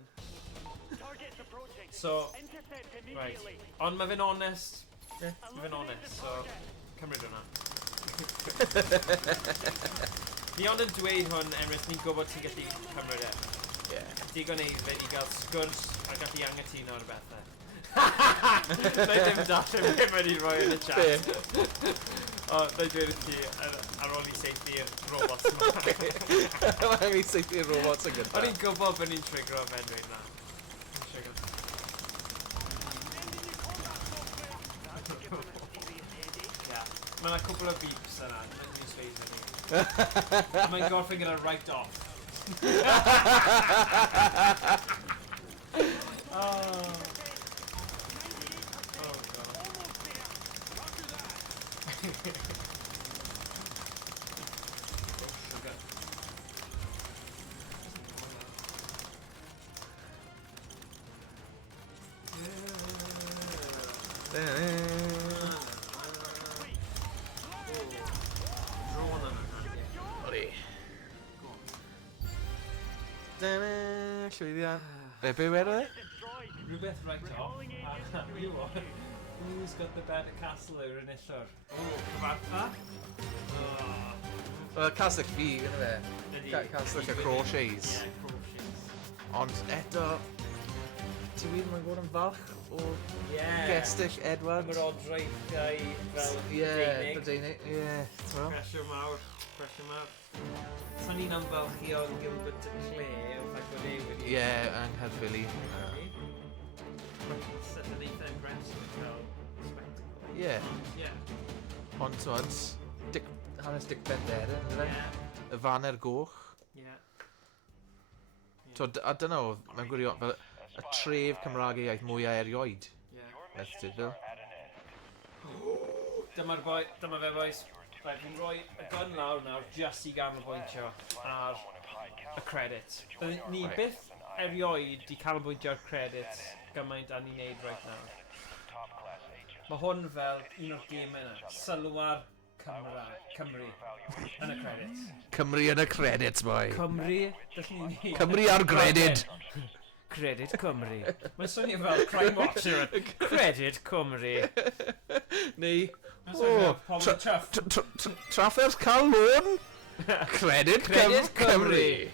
Target's approaching. So, Intercept right. immediately. Ond mae fe'n honest. Mae fe'n honest, so... Cymryd hwnna. Ni ond yn dweud hwn, Emrys, ni'n gwybod ti'n gallu cymryd e. Ie. Digon eiddfed i gael sgwrs a gallu angytuno ar bethau. Na i ddim darllen beth mae ni'n rhoi yn y chat. Be? O, na i dweud wrth ti ar ôl i seithi robots yma. Mae'n mi seithi robots yn gyda. O'n i'n gwybod bod ni'n trigro fe dweud na. Ni'n trigro. Ia. Mae yna cwbl o beeps yna. Dwi'n sleid hynny. Mae'n gorffen gyda right off. Oh. Oh god. Sugar. Odi. Llwyddiant. Be wedodd e? Destroyed. Rhywbeth right off. Who's got the better castle yw'r enillwr? O, cyfartha. Wel, Caslic fi, gyda fe. Caslic y crochets. Ie, crochets. Ond eto, ti wir mae'n bod yn falch o Gestill Edward? Ymerodraethau fel Brydeinig. Pressure mawr. Sa'n ni'n amfalchu o'n Gilbert y Clay o ffaith bod e wedi... Ie, yng Nghaerffili. Sut yn eitha impressive fel spectacle. Ie. Ond twod, hanes Dic Benderin, ydw e? Y faner goch. Ie. Twod, a dyna o, mae'n gwirion fel y tref Cymraeg mwyaf erioed. Ie. Methdyd fel. Dyma fe boys. Right, fi'n rhoi y gun lawr nawr just i ganolbwyntio ar y credits. Ni byth erioed di canolbwyntio ar credits gymaint a ni'n neud right nawr. Mae hwn fel un o'r game yna. Sylwar Cymru yn y credits. Cymru yn y credits, boi. Cymru ar credit. Credit Cymru. Mae'n swnio fel Crime Watcher. Credit Cymru. Neu... Trafferth cael lôn. Credit Cymru.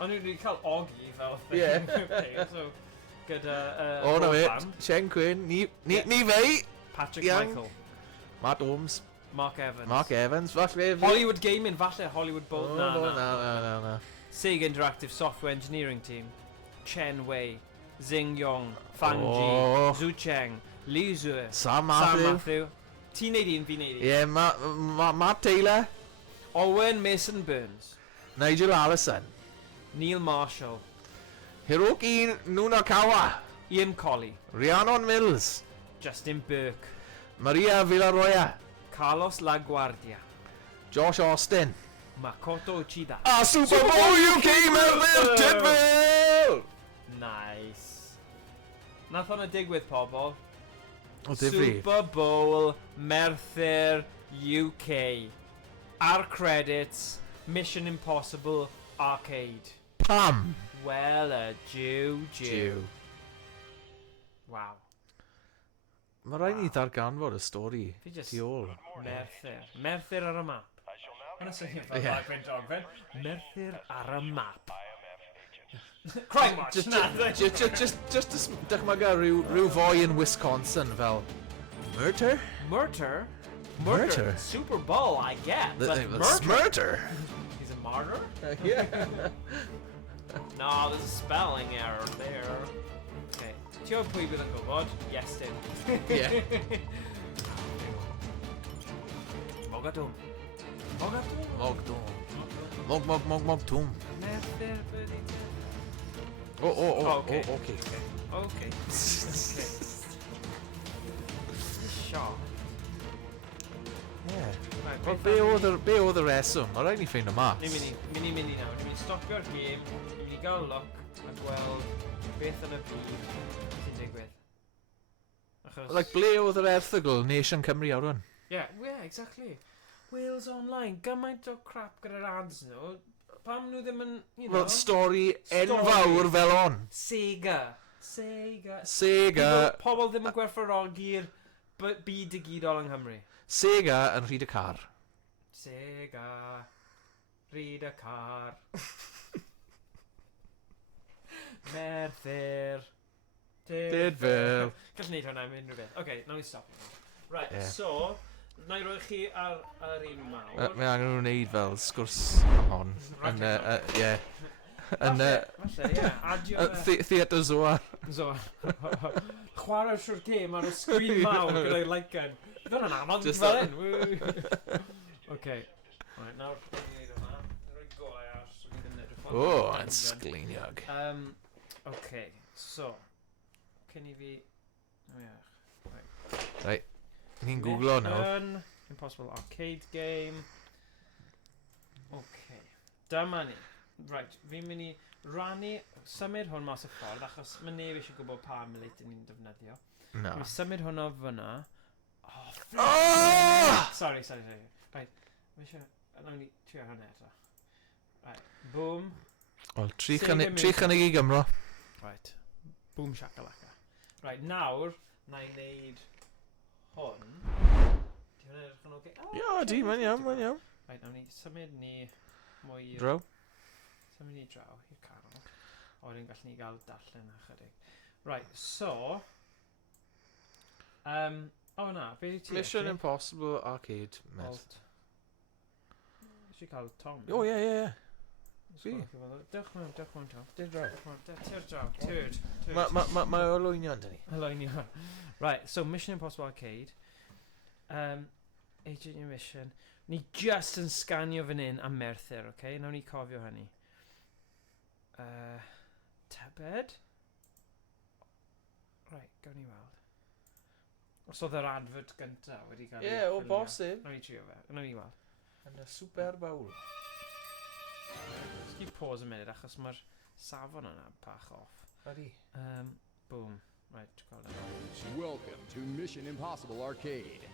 O'n i'n cael ogi fel... Ie. So, gyda... O, na fe. Sien Quinn. Ni fei. Patrick Michael. Matt Holmes. Mark Evans. Falle. Hollywood Gaming, falle. Hollywood Bolt. Na. Sega Interactive Software Engineering Team. Chen Wei. Xing Yong. Fang Ji. Zhu Cheng. Liu Zhu. Sam Matthew. Ti'n neud un, fi'n neud un. Ie, Matt Taylor. Owen Mason Burns. Nigel Allison. Neil Marshall. Hiroki Nunakawa. Ian Colley. Rhiannon Mills. Justin Burke. Maria Villarroya. Carlos LaGuardia. Josh Austin. Makoto Uchida. A Super Bowl UK Merthyr Tydfil! Nice. Nath hwnna digwydd, pobl. O, difri. Super Bowl Merthyr UK. Ar credits, Mission Impossible Arcade. Pam! Well, a Jew. Wow. Mae rhaid ni ddarganfod y stori tu ôl. Merthyr ar y map. Hwna swnio fel Vibrant Dogfen. Merthyr ar y map. Crime Watch! Just dychmyga rhyw foi yn Wisconsin fel... Murder? Murder? Super Bowl, I get. But murder? He's a martyr? Yeah. No, there's a spelling error there. Okay. Ti'n gwybod pwy bydd yn gwybod? Yes, Tim. Yeah. Mogadum. Mogdwm. Merthyr bydd i... Okay. Shock. Wel, be oedd y reswm? Mae rhaid ni ffeind o mas. Ni'n mynd i nawr. Ni'n mynd i stopio'r gêm. Ni'n mynd i gael look a gweld beth yn y byd sy'n digwydd. Like, ble oedd yr erthygl Nation Cymru ar hwn? Yeah, exactly. Wales Online, gymaint o crap gyda'r ads nhw. Pam nhw ddim yn, Well, stori enfawr fel on. Sega. Pobl ddim yn gwerthfawrogi'r byd digidol yng Nghymru. Sega yn rhyd y car. Sega, rhyd y car. Merthyr. Tydfil. Gallwn neud hwnna am unrhyw beth. Okay, nawn ni stop. Right, so, na I roi chi ar un mawr. Mae angen nhw'n neud fel sgwrs hon. Ie. Theatr Zoar. Chwarae siwr gêm ar y sgrin mawr gyda'i lycan. Bydd hwnna'n anodd fel un. Okay. Right, nawr, ni'n neud hwnna. Ni'n rhoi golau ar, so ni'n mynd edrych hwnna. O, yn sgleiniog. Okay, so, cyn i fi... Right, ni'n googlo nawr. Impossible Arcade Game. Okay, dyma ni. Right, fi'n mynd i rannu, symud hwn mas y ffordd, achos mae neb eisiau gwybod pa emulator ni'n defnyddio. No. Fi'n symud hwnna fyna. Sorry. Right, fi eisiau, nawn ni trio hwnna eto. Right, boom. Wel, tri chynnig i Gymro. Right, Boom shakalaka. Right, nawr, na I wneud hwn. Di hwnna edrych yn oce? Ie, di, mae'n iawn. Right, nawn ni symud ni mwy... Draw. Symud ni draw i'r canol. Oedden gallen ni gael darllen ychydig. Right, so... na, be di ti? Mission Impossible Arcade, Met. Alt. Nes i cael Tom. O, ie. Fi. Dewch mewn, Tom. Ti'r draw. Turd. Mae olwynion dyn ni. Olwynion. Right, so Mission Impossible Arcade. Agent Your Mission. Ni just yn sganio fan hyn am Merthyr, okay? Nawn ni cofio hynny. Tybed? Right, gawn ni weld. Os oedd yr advert gyntaf wedi cael... Ie, o bosib. Nawn ni trio fe. Nawn ni weld. Yn y Super Bowl. Just i pause yn munud achos mae'r safon yna bach off. Ydy. Boom. Right, call it. Welcome to Mission Impossible Arcade,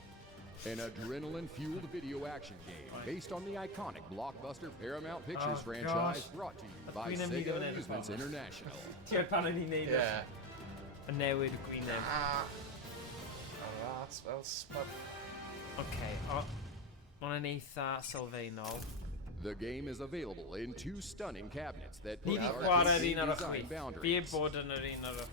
an adrenaline-fueled video action game based on the iconic blockbuster Paramount Pictures franchise brought to you by Sega Amusements International. Ti'n pan o'n i'n neud y newid y gwyneb. Ras fel smug. Okay, mae'n eitha sylfaenol. The game is available in 2 stunning cabinets that Ni put di our chwarae'r un ar y design chwith. Fi e boundaries. bod yn yr un ar y...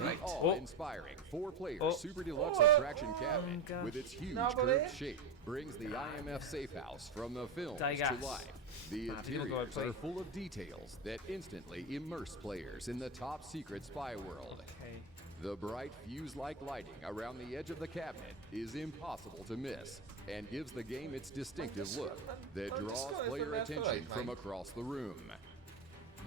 The awe-inspiring 4-player Super Deluxe Attraction Cabinet gosh. with its huge No, curved but shape brings the IMF safe house from the films to Digas. life. The Nah, people go interiors and are play. full of details that instantly immerse players in the top secret spy world. Okay. The bright fuse-like lighting around the edge of the cabinet is impossible to miss and gives the game its distinctive look that draws player attention from across the room.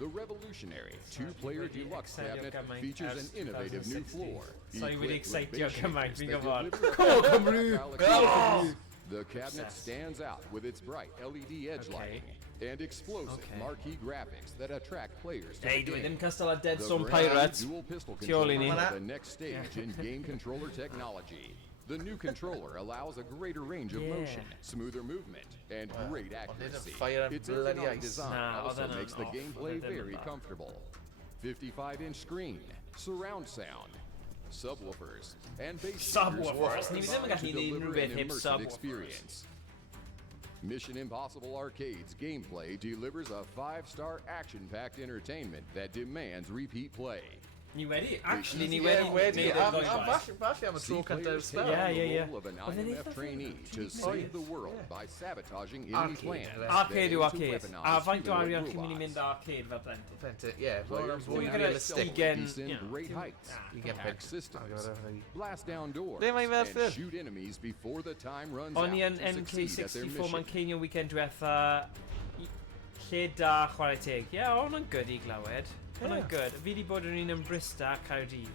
The revolutionary 2-player deluxe cabinet features an innovative new floor. Sorry, wedi equipped with excitio base gymaint, shapes fi'n that gwybod. deliver Come on, a Cymru! metallic The cabinet stands out with its bright LED edge Okay. lighting and explosive Okay. marquee graphics that attract players to Hey, the dwi game. ddim cystal â Dead The Zone brand new Pirates. dual pistol Tu ôl i controller ni. is the next stage in game controller technology. The new controller allows a greater range of Yeah. motion, smoother movement, and Wow. great Ond nid yn accuracy. fire and Its bloody ergonomic ice. design Nah, also oedd makes the hynna'n off. gameplay Oedd hynna'n very bad. comfortable. 55-inch screen, surround sound, subwoofers, and bass Subwoofers. speakers Ni ddim yn gallu to neud deliver unrhyw beth an heb immersive subwoofers. experience. Mission Impossible Arcade's gameplay delivers a 5-star action-packed entertainment that demands repeat play. Ni wedi, actually, ni Ie, wedi wedi. neud A y ddwy falle am y See tro cyntaf players take sbel. Yeah, on yeah, the yeah. role of an Oedd e'n IMF eitha trainee to ffyni. save the world by sabotaging enemy Arcade, plans. ie. that Arcade aim yw to arcade. weaponize A faint o humanoid arian chi'n mynd i robots. mynd arcade fel blentyn? Fente, ie. Fel Players yn fwy will Dwi'n realistic. gyda Ugain- descend yeah. great heights, Ugain hack pump. systems, Ar gyfer blast down doors, Ble mae and Merthyr? shoot enemies before the time runs out O'n i yn to succeed at their MK64 ma'n mission. ceinion weekend diwetha lle da chwarae teg. Ie, hwnna'n good i glywed. Hwnna'n good. Fi wedi bod yn un yn Brysta, Caerdydd.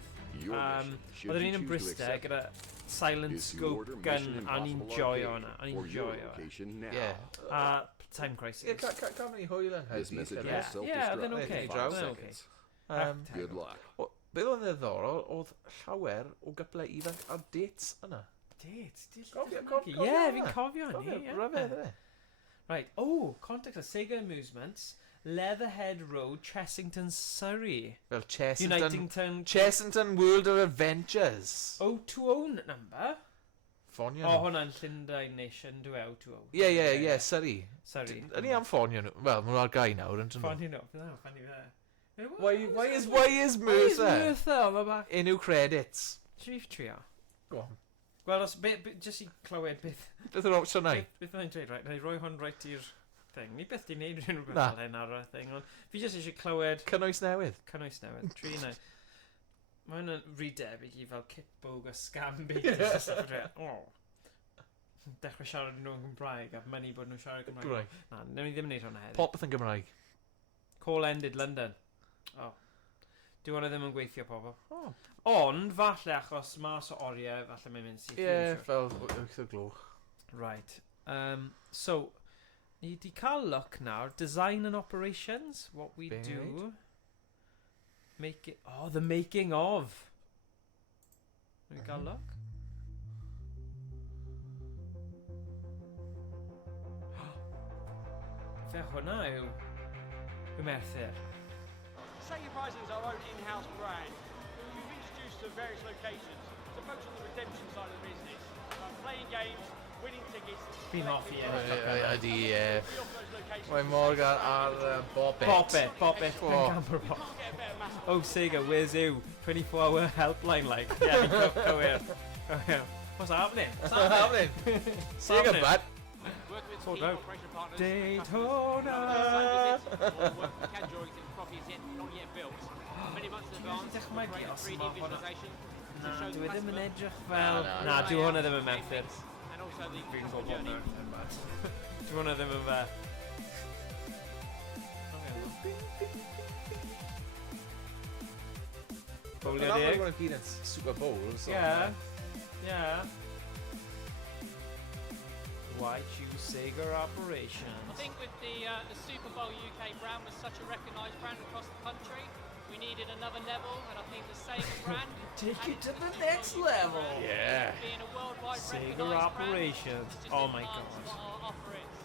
Your mission, should Oedd yn you un yn choose to Brysta accept, gyda silent is to scope order gun Mission a ni'n Impossible joio Arcade hwnna. A ni'n or your joio hwnna. location now. Ie. A Time Ie, Crisis. cael ni hwyl yn This Nghaerdydd. message hefyd. will Yeah, self-destruct oedd e'n in okay. 5 Draw. seconds. Yym, Good luck. Beth oedd yn ddiddorol, oedd llawer o gyplau ifanc ar dates yna. Date, Cofio Ie, hwnna? fi'n cofio hynny. Cofio, ie. rhyfedd yna. Right, context of Sega Amusements, Leatherhead Road, Chessington, Surrey. Fel Unitington. Chessington World of Adventures. 020 number. Ffonio O, nhw. hwnna'n Llundain Nation, dwi 020. Ie, Surrey. Sorry. Yn i am ffonio nhw. Wel, maen nhw ar gai nawr, yn dyn nhw. Ffonio nhw. No, ffonio fe. Why is Why is Merthyr? Merthyr? Mae bach. Enw credits. Chief trio. Go on. Wel, os, jyst i clywed beth. Beth yw'r opsiwn na i? Beth mae'n dweud, right? Na i roi hwn right i'r thing. Ni beth di wneud rhywun rhywbeth Na. fel hyn ar y thing. Ond fi jyst eisiau clywed Cynnwys newydd. cynnwys newydd. Tri na. Mae hwnna'n rhy debyg i fel kitbog a scam beaters. Dechrau siarad nhw'n Gymraeg a mynd i bod nhw'n siarad Gymraeg. Gymraeg. Na, newn ni ddim yn neud hwnna heddiw. Popeth yn Gymraeg. Call ended London. O. Dwi hwnna ddim yn gweithio pobl. Oh. Ond, falle achos mas o oriau, falle mae'n mynd syth. Ie, fel wyth o glwch. Right. So, ni di cael look nawr. Design and operations. What we Be do. Make it. Oh, the making of. We cael look. Fe hwnna yw Merthyr. Sega Horizon is our own in-house brand, which we've introduced to various locations to focus on the redemption side of the business. Playing games, winning tickets. Been off here. Ydy, Mae Morgan ar Bobbit. Bobbit. Oh, Sega, where's you? 24-hour helpline, like. Yeah, go here. What's happening? Sega, bud. Hold out. Daytona. Na, dwi ddim yn edrych fel... Na, dwi hwnna ddim yn Memphis. Fi'n gwybod na. Dwi hwnna ddim yn fe. Bowlio dig? Mae'n gyd yn Super Bowl. Yeah. Why choose Sega Operation? I think with the Super Bowl UK brand was such a recognised brand across the country, we needed another level, and I think the Sega brand Take it to the next level. Yeah. being a worldwide Sega recognised Operation. brand, Oh my enhanced god. what our offer is.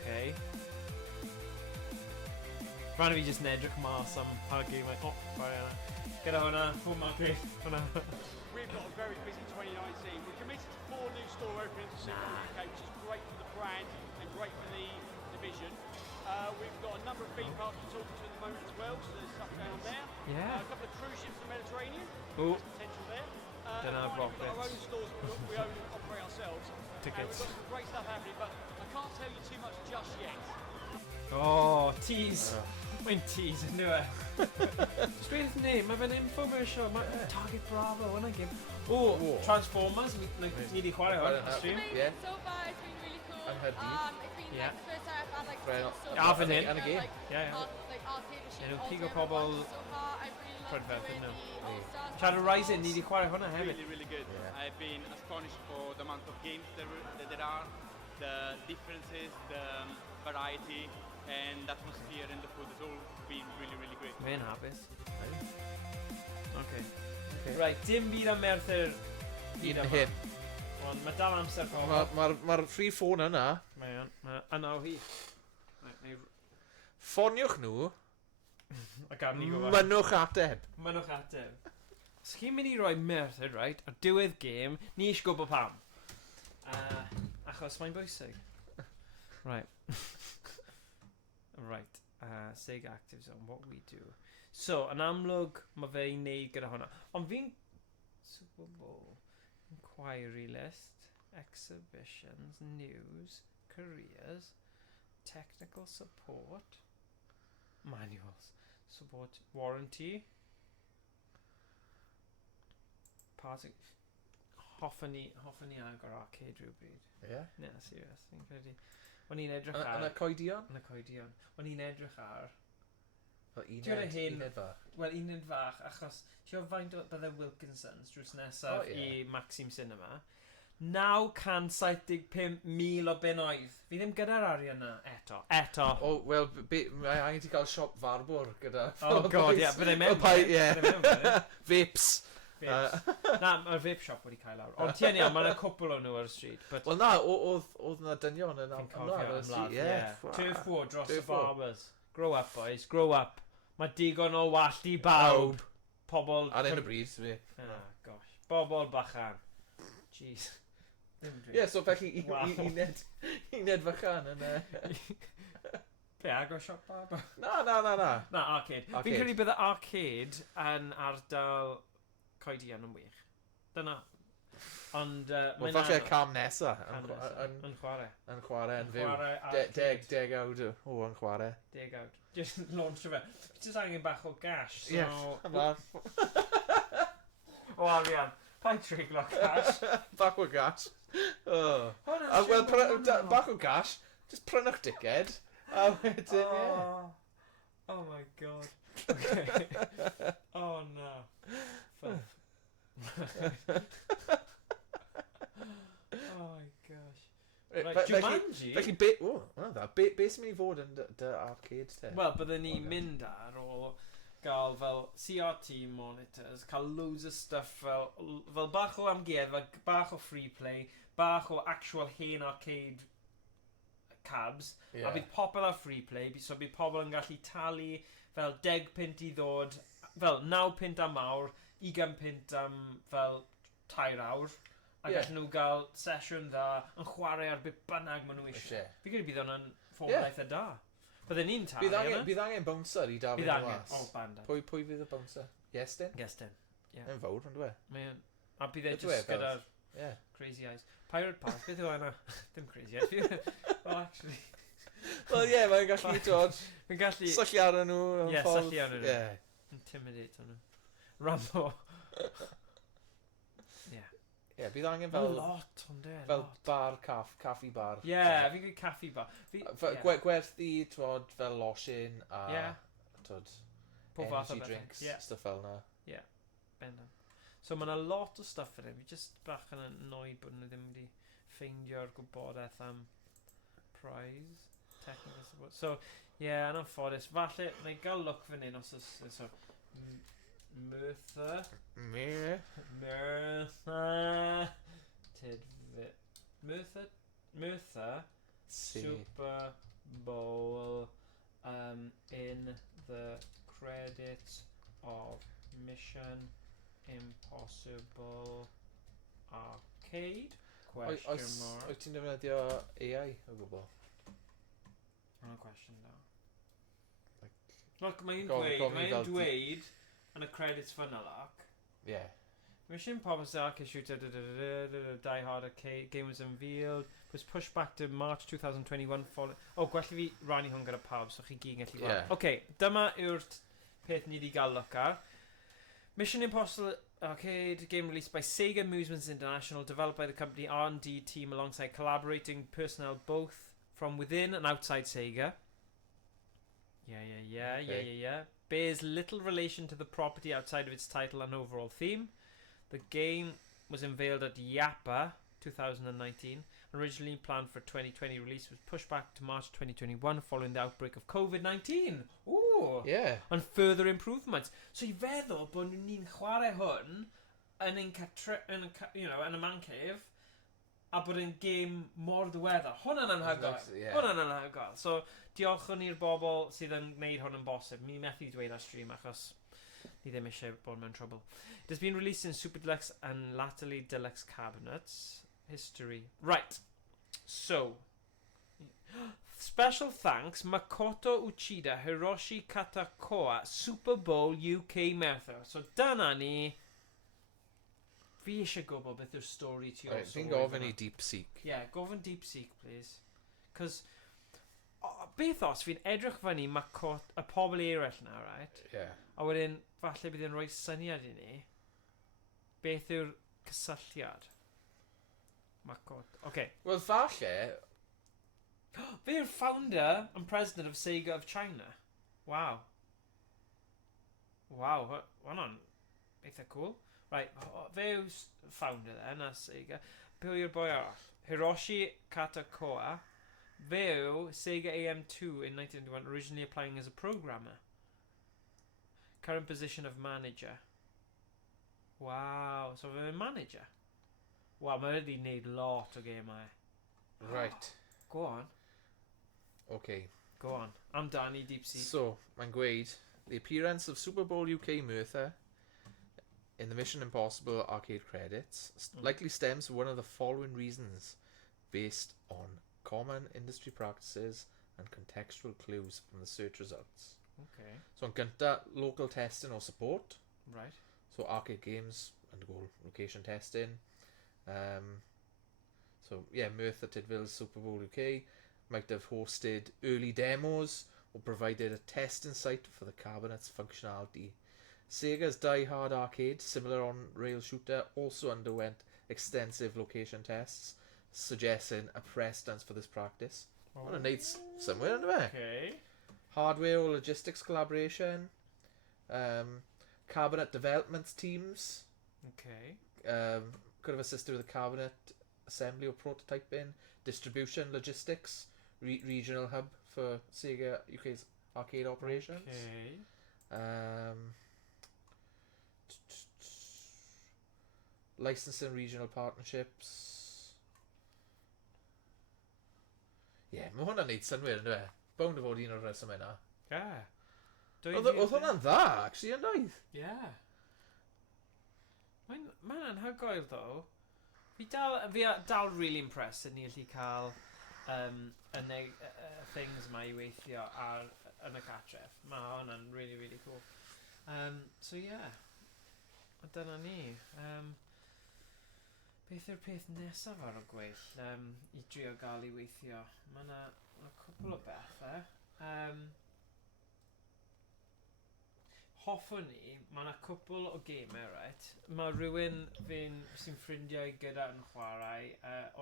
Okay. Rhaid fi just nedrych mas am pa gym I... Oh, sorry Anna. Gyda hwnna. Oh my god. Hwnna. We've got a very busy 2019. We're committed to 4 new store openings for Super Bowl UK, which is great for the brand and great for the division. We've got a number of theme parks we're talking to at the moment as well, so there's stuff going on there. Yeah. A couple of cruise ships in the Mediterranean. Oh. There's potential there. Then And I've finally, we've got our rockets. own stores we own and operate ourselves. Tickets. And we've got some great stuff happening, but I can't tell you too much just yet. Oh, tease. Mae'n tease yn dweud. Sgwyd ni, mae fe'n infomercial. Target Bravo, hwnna gym. Oh, Transformers. Ni wedi chwarae hwn. Stream. Yeah. So far, it's been really cool. And Heddiw. It's been Yeah. like the first time I've had like Right. so Yeah, I've been in. And a game. Yeah. like arcade machine. Enw all pigo together pobl once. So far, I've really loved Rhydferth doing yn nhw. the All-Stars Shadow Rising, ni basketballs. wedi chwarae hwnna hefyd. Really good. Yeah. I've been astonished for the amount of games that there are, the differences, the variety, and the atmosphere and the food has all been really great. Mae'n hapus. Okay. Right, dim byd am Merthyr Un hyn. Ond mae dal amser pobl. Mae'r free phone yna. Mae yna o hi. Ffoniwch nhw. A gam ni gwybod. Mynwch ateb. Mynwch ateb. Os chi'n mynd i roi Merthyr, right, ar diwedd game, ni eisiau gwybod pam. Achos mae'n bwysig. Right. Right. Sega Active Zone, what we do. So, yn amlwg, mae fe i wneud gyda hwnna. Ond fi'n... Super Bowl. Inquiry list. Exhibitions. News. Careers. Technical support. Manuals. Support. Warranty. Parting. Hoffwn ni agor arcade rhywbryd. Yeah. Na, serious. Fi'n credu. O'n i'n edrych ar... Yn y coedion? Yn y coedion. O'n i'n edrych ar... Fel uned fach. Wel, uned fach, achos... Ti'n faint o bydde Wilkinsons drws nesaf i Maxim Cinema. 975,000 o bunnoedd. Fi ddim gyda'r arian yna eto. O, wel, mae angen ti gael siop farbwr gyda... Oh god, ie, byddai mewn. Vapes. Na, mae'r vape shop wedi cael awr. Ond ti'n iawn, mae'n cwpl o nhw ar y street. Wel na, oedd na dynion yn ymlaen. Turf war dros y barbers. Grow up, boys, grow up. Mae digon o wallt i bawb. Pobl... Ar un y bryd, fi. Gosh. Bobl bachan. Jeez. Ie, so felly uned fychan yn... Be, agor siop barber? Na. Na, arcade. Fi'n credu bydde arcade yn ardal coedion yn wych. Dyna. Ond... Wel, falle cam nesa. Yn chwarae. Yn chwarae, yn fyw. Chwarae 10 awd o yn chwarae. 10 awd. Just launch o fe. Just angen bach o gash. So... Yeah, o arian. Pa'n treiglo cash? Bach o gash. Wel, bach o gash. Just prynwch dickhead. A wedyn, Oh my god. Okay. Oh no. Oh my gosh. Right, Jumanji? Felly, be sy'n mynd i fod yn dy arcade te? Wel, byddwn ni'n mynd ar o gael fel CRT monitors, cael loads of stuff fel bach o amgueddfa, bach o free play, bach o actual hen arcade cabs, Ie. a bydd pobl ar free play, so bydd pobl yn gallu talu fel 10 pint i ddod, fel 9 pint am awr, 20 pint am fel 2 awr, a gallen nhw gael sesiwn dda yn chwarae ar beth bynnag maen nhw eisiau. Fi gyda bydd hwnna'n ffôn eitha da. Byddai'n ni'n talu yna. Bydd angen bouncer i David was. O, bandad. Pwy fydd y bouncer? Iestyn? Iestyn, ie. Yn fawr, yn dwe? A bydd e just gyda'r crazy eyes. Pirate Pass, beth yw yna? Dim crazy eyes. Well, actually... Wel, ie, mae'n gallu dod. Mae'n gallu... Syllu ar nhw. Ie, syllu ar nhw. Intimidate nhw. Rambo. Ie, bydd angen fel... lot, ond e. Fel bar, caffi bar. Ie, fi'n gwneud caffi bar. Gwerthu, twod, fel lotion a... twod, energy drinks, stuff fel na. Ie, bendant. So mae yna lot o stuff yn fi just bach yn annoyed bod nhw ddim wedi ffeindio'r gwybodaeth am prize, technical support. So, yn anffodus, falle, na i gael look fan hyn os oes, so, Merthyr, Super Bowl in the credits of Mission Impossible Arcade? Question mark. Wyt ti'n defnyddio AI o gwbl? No question now. Look, mae'n dweud yn y credits fan alak. Yeah. Mission Impossible Arcade shooter, Die Hard Arcade, game was unveiled, was pushed back to March 2021 following... Oh, gwell fi rannu hwn gyda pawb, so chi gyd yn gallu gweld. Okay, dyma yw'r peth ni wedi gael look ar. Mission Impossible Arcade, game released by Sega Amusements International, developed by the company R&D team alongside collaborating personnel both from within and outside Sega. Yeah. Bears little relation to the property outside of its title and overall theme. The game was unveiled at YAPA 2019. Originally planned for 2020 release, was pushed back to March 2021 following the outbreak of COVID-19. Ooh! Yeah. And further improvements. So I feddwl bod ni'n chwarae hwn yn y man cave a bod yn game mor ddiweddar. Hwna'n anhygoel. Hwna'n anhygoel. So diolch i'r bobl sydd yn gwneud hwn yn bosib. Mi methu dweud ar stream achos ni ddim eisiau bod mewn trouble. It has been released in Super Deluxe and latterly Deluxe cabinets. History. Right. So, special thanks Makoto Uchida, Hiroshi Katakoa, Super Bowl UK Method. So, dyna ni. Fi eisiau gwybod beth yw'r stori ti o'r Fi'n gofyn i Deep Seek. Yeah, gofyn Deep Seek, please. Cos, beth os fi'n edrych fyny Makoto, y pobl eraill na, right? Yeah. A wedyn, falle bydd yn rhoi syniad i ni. Beth yw'r cysylltiad? Makoto. Okay. Wel, falle... Fe yw'r founder and president of Sega of China. Wow. Hwna'n eitha cool. Right, fe yw'r founder then, a Sega. Pe yw'r boi arall? Hiroshi Katakoa. Fe yw Sega AM2 in 1991, originally applying as a programmer. Current position of manager. Wow, so fe'n manager? Wow, mae wedi wneud lot o gemau. Right. Go on. Okay. Go on. Amdani Deep Sea. So, mae'n gweud, the appearance of Super Bowl UK Merthyr in the Mission Impossible arcade credits likely stems from one of the following reasons based on common industry practices and contextual clues from the search results. Okay. So, yn gynta, local testing or support. Right. So, arcade games undergo location testing. Merthyr Tydfil's Super Bowl UK might have hosted early demos or provided a testing site for the cabinet's functionality. Sega's Die Hard Arcade, similar on-rail shooter, also underwent extensive location tests, suggesting a precedence for this practice. Well, it needs somewhere, isn't it? Okay. Hardware or logistics collaboration. Cabinet development teams. Okay. Could have assisted with the cabinet assembly or prototyping, distribution, logistics, regional hub for Sega UK's arcade operations. Okay. Licensing regional partnerships. Yeah, Mae hwnna'n neud synwyr, ynddo fe? Bound o fod un o'r reswm yna. Oedd hwnna'n dda, actually, yn oedd. Ie. Mae'n anhygoel, ddo. Fi dal really impressed yn ni allu cael things ma i weithio yn y catref. Mae hwnna'n really, really cool. So, yeah. Dyna ni. Beth yw'r peth nesaf ar y gweill i drio gael i weithio? Mae yna cwpl o bethau. Hoffwn ni, mae yna cwpl o gemau, right? Mae rhywun sy'n ffrindiau gyda YnChwarae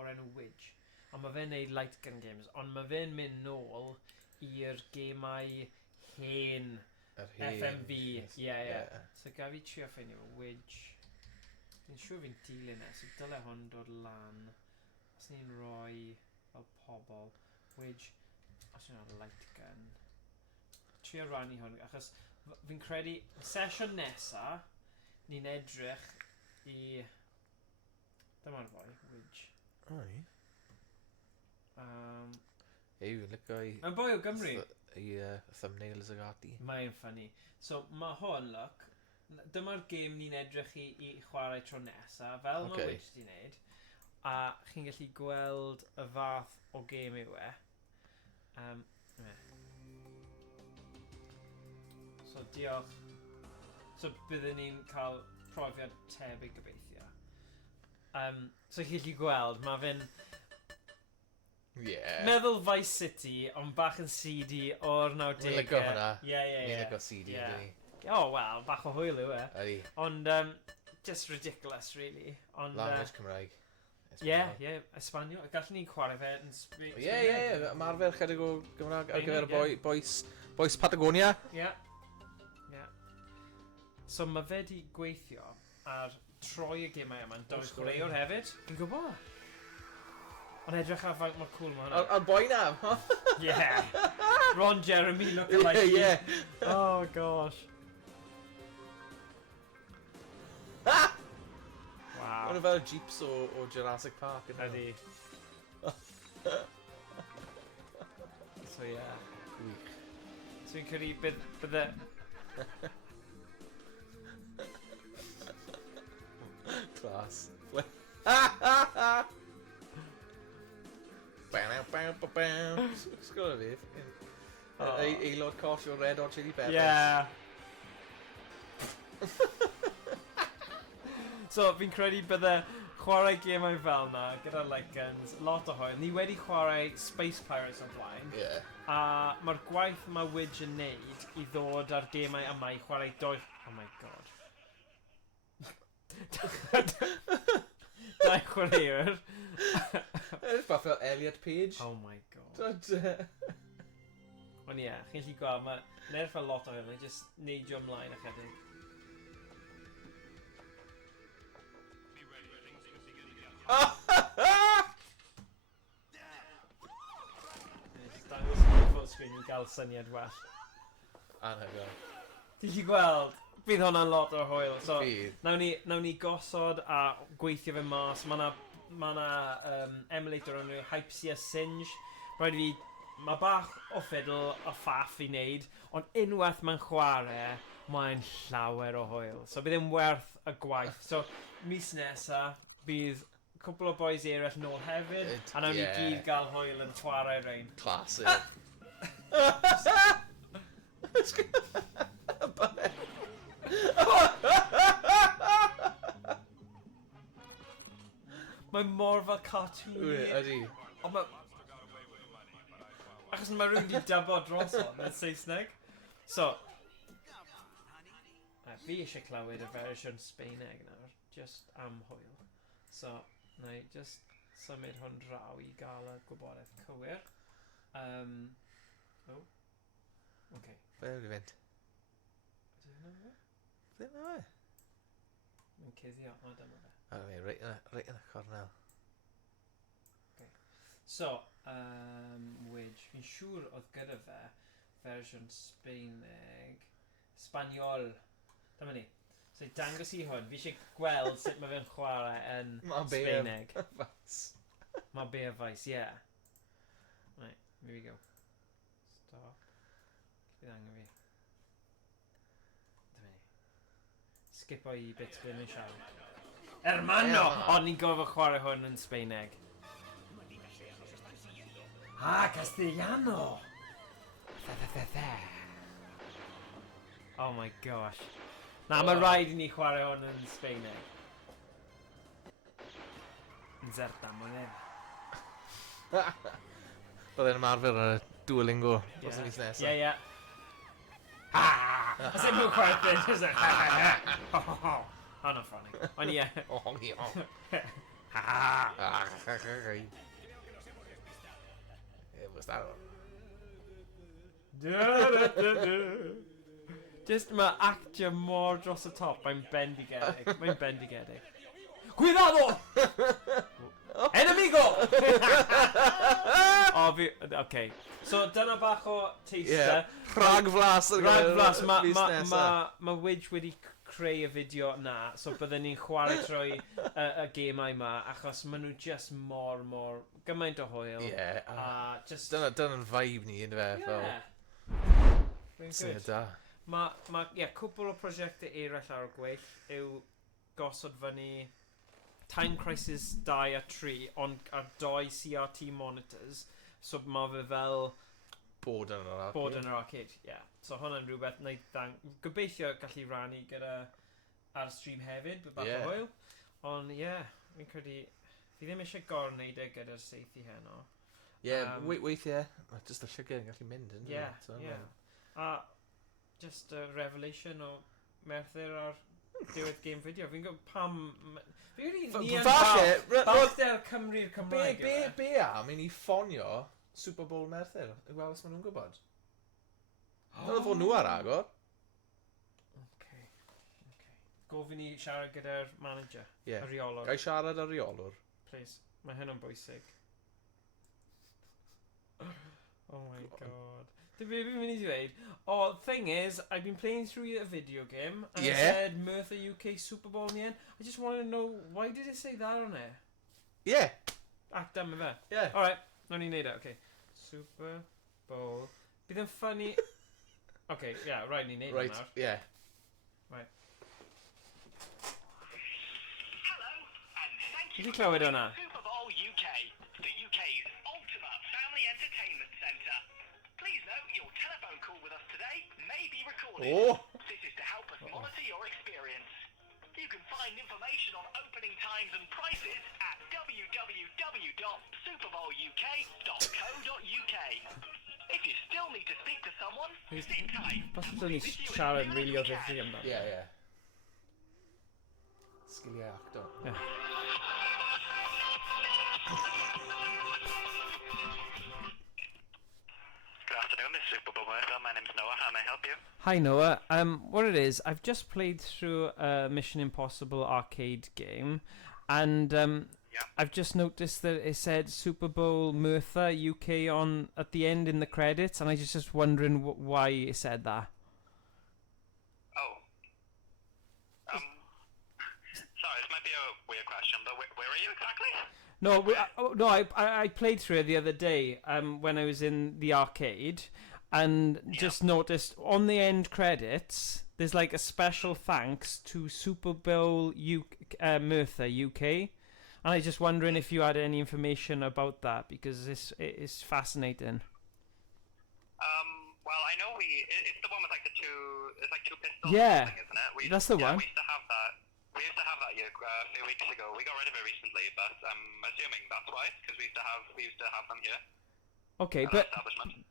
o'r enw Widge. A mae fe'n neud light gun games, ond mae fe'n mynd nôl i'r gemau hen FMV. Ie. So gaf i trio ffeindio fo, Widge. Fi'n siŵr fi'n dilyn so dyle hwn dod lan. Os ni'n rhoi fel pobl, Widge, os ni'n light gun. Trio rannu hwn, achos fi'n credu, sesiwn nesa, ni'n edrych i... Dyma'r boi, Widge. Oi. Fi'n lygo i... Mae'n boi o Gymru. I thumbnails ag ati. Mae'n ffynnu. So, mae hwn, look, dyma'r gêm ni'n edrych i chwarae tro nesa, fel mae Widge di'n neud. A chi'n gallu gweld y fath o gêm yw e. So, diolch. So, byddwn ni'n cael profiad tebyg gobeithio. So, chi'n gallu gweld, mae fe'n... Meddwl Vice City, ond bach yn seedy o'r 90au. Mi'n lygo hwnna. Ie. Mi'n lygo seedy, ydy. Wel, bach o hwyl yw e. Ydy. Ond, just ridiculous, really. Language Cymraeg. Ie, Espanol. Gallwn ni'n chwarae fe yn Cymraeg. Ie. Marfer chydig o Gymraeg ar gyfer y boes Patagonia. Ie. So mae fe di gweithio ar troi y gemau yma'n dod chwaraewr hefyd. Fi'n gwybod. Ond edrych ar faint mor cool mae hwnna. A'r boi na, ha? Yeah. Ron Jeremy look alike. Yeah. Oh gosh. Wow. Mae'n fel jeeps o Jurassic Park. Ydy. So yeah. Gwych. So fi'n credu bydde... Class. Sgwr o fi. Aelod coll o Red Hot Chili Peppers. Yeah. So, fi'n credu bydde chwarae gemau fel na, gyda light guns, lot o hwyl. Ni wedi chwarae Space Pirates o'r blaen. Yeah. A mae'r gwaith mae Widge yn neud i ddod ar gemau yma i chwarae doi... Oh my god. Dau chwaraewr. It's bach fel Elliot Page. Oh my god. Ond ie, chi'n gallu gweld, mae'n nerf a lot o hyn, mae'n just neidio ymlaen ychydig. Dangos yn full screen i gael syniad well. Anhygoel. Ti'n gallu gweld? Bydd hwnna'n lot o hwyl. So, Bydd. nawn ni gosod a gweithio fe mas. Mae na emulator o'n nhw, Hypsia Singe. Rhaid fi, mae bach o fiddle a ffaff i wneud, ond unwaith mae'n chwarae, mae'n llawer o hwyl. So bydd e'n werth y gwaith. So, mis nesa, bydd cwpl o boys eraill nôl hefyd, a nawn ni gyd gael hwyl yn chwarae rein. Classic. Mae mor fel cartoon. Ydy. Achos mae rhywun wedi dybod dros hon yn Saesneg. So, fi eisiau clywed y fersiwn Sbaeneg nawr, just am hwyl. So, na i just symud hwn draw i gael y gwybodaeth cywir. Okay. Be yw'n fynd? Ydy hynna fe? Be yna fe? Mae'n cuddio, o dyma fe. Reit yn y cornel. Okay. So, Widge, fi'n siŵr oedd gyda fe fersiwn Sbaeneg, Spaniol. Dyma ni. So, dangos i hwn. Fi eisiau gweld sut mae fe'n chwarae yn Sbaeneg. Mae be a faes, ie. Right. Here we go. Stop. Bydd angen fi. Dyma ni. Skip o I bits ble mae'n siarad. Hermano! Ond ni'n gofio chwarae hwn yn Sbaeneg. Castellano! Oh my gosh. Na, mae rhaid I ni chwarae hwn yn Sbaeneg. Yn Zerta, mae'n ef. Byddai'n ymarfer ar y Duolingo dros y mis nesaf. Ie. As if you're quite big, is it? Oh, not funny. On yeah. Was that Just ma actio mor dros y top. Mae'n bendigedig. Mae'n bendigedig. Cuidado! Enemigo! Okay. So dyna bach o taster. Rhagflas. Rhagflas. Ma Widge wedi creu y fideo na. So bydden ni'n chwarae trwy y gemau ma. Achos maen nhw just mor gymaint o hwyl. Ie. Dyna'n vibe ni, ynddo fe. Sy'n da. Cwbl o prosiectau eraill ar y gweill yw gosod fyny Time Crisis 2 a 3 ond ar 2 CRT monitors. So mae fe fel bod yn yr arcade. Yeah. So hwnna'n rhywbeth gobeithio gallu rannu gyda ar y stream hefyd, bydd bach o hwyl. Ond fi'n credu fi ddim eisiau gorwneud e gyda'r seithi heno. Weithiau, just y llygau yn gallu mynd. A just a revelation o Merthyr ar diwedd game fideo. Fi'n gwybod pam... Fi'n gwybod ni yn balchder Cymru'r Cymraeg. Be am i ni ffonio Super Bowl Merthyr? I weld os maen nhw'n gwybod. Dyna fod nhw ar agor. Okay. Gofyn ni siarad gyda'r manager. Y reolwr. Gai siarad ar reolwr? Please. Mae hyn yn bwysig. Oh my god. Be fi'n mynd I dweud? Thing is, I've been playing through a video game and it said Merthyr UK Super Bowl in the end. I just want to know, why did it say that on there? Yeah. Done with that. Yeah. Alright, no need it. Okay. Super Bowl. Bydd yn funny. Okay, right, need it. Right, yeah. Right. Hello, and thank you for clywed hwnna? Super Bowl UK, the UK's ultimate family entertainment centre. Please note your telephone call with us today may be recorded. This is to help us monitor your experience. You can find information on opening times and prices at www.superbowluk.co.uk. If you still need to speak to someone, sit tight. Possibly siarad really o ddifri amdano. Yeah. Sgiliau actor. Yeah. Good afternoon, Miss Super Bowl Merthyr. My name's Noah. How may I help you? Hi Noah. What it is, I've just played through a Mission Impossible arcade game, and I've just noticed that it said Super Bowl Merthyr UK on at the end in the credits, and I just wondering why it said that. Sorry, this might be a weird question, but where are you exactly? I played through it the other day when I was in the arcade, and just noticed on the end credits there's like a special thanks to Super Bowl Merthyr UK, and I just wondering if you had any information about that, because it's fascinating. Well, I know it's the one with like the two pistols. Yeah, thing, isn't it? that's the one. We used to have that. We used to have that a few weeks ago. We got rid of it recently, but I'm assuming that's why, because we used to have them here. Okay,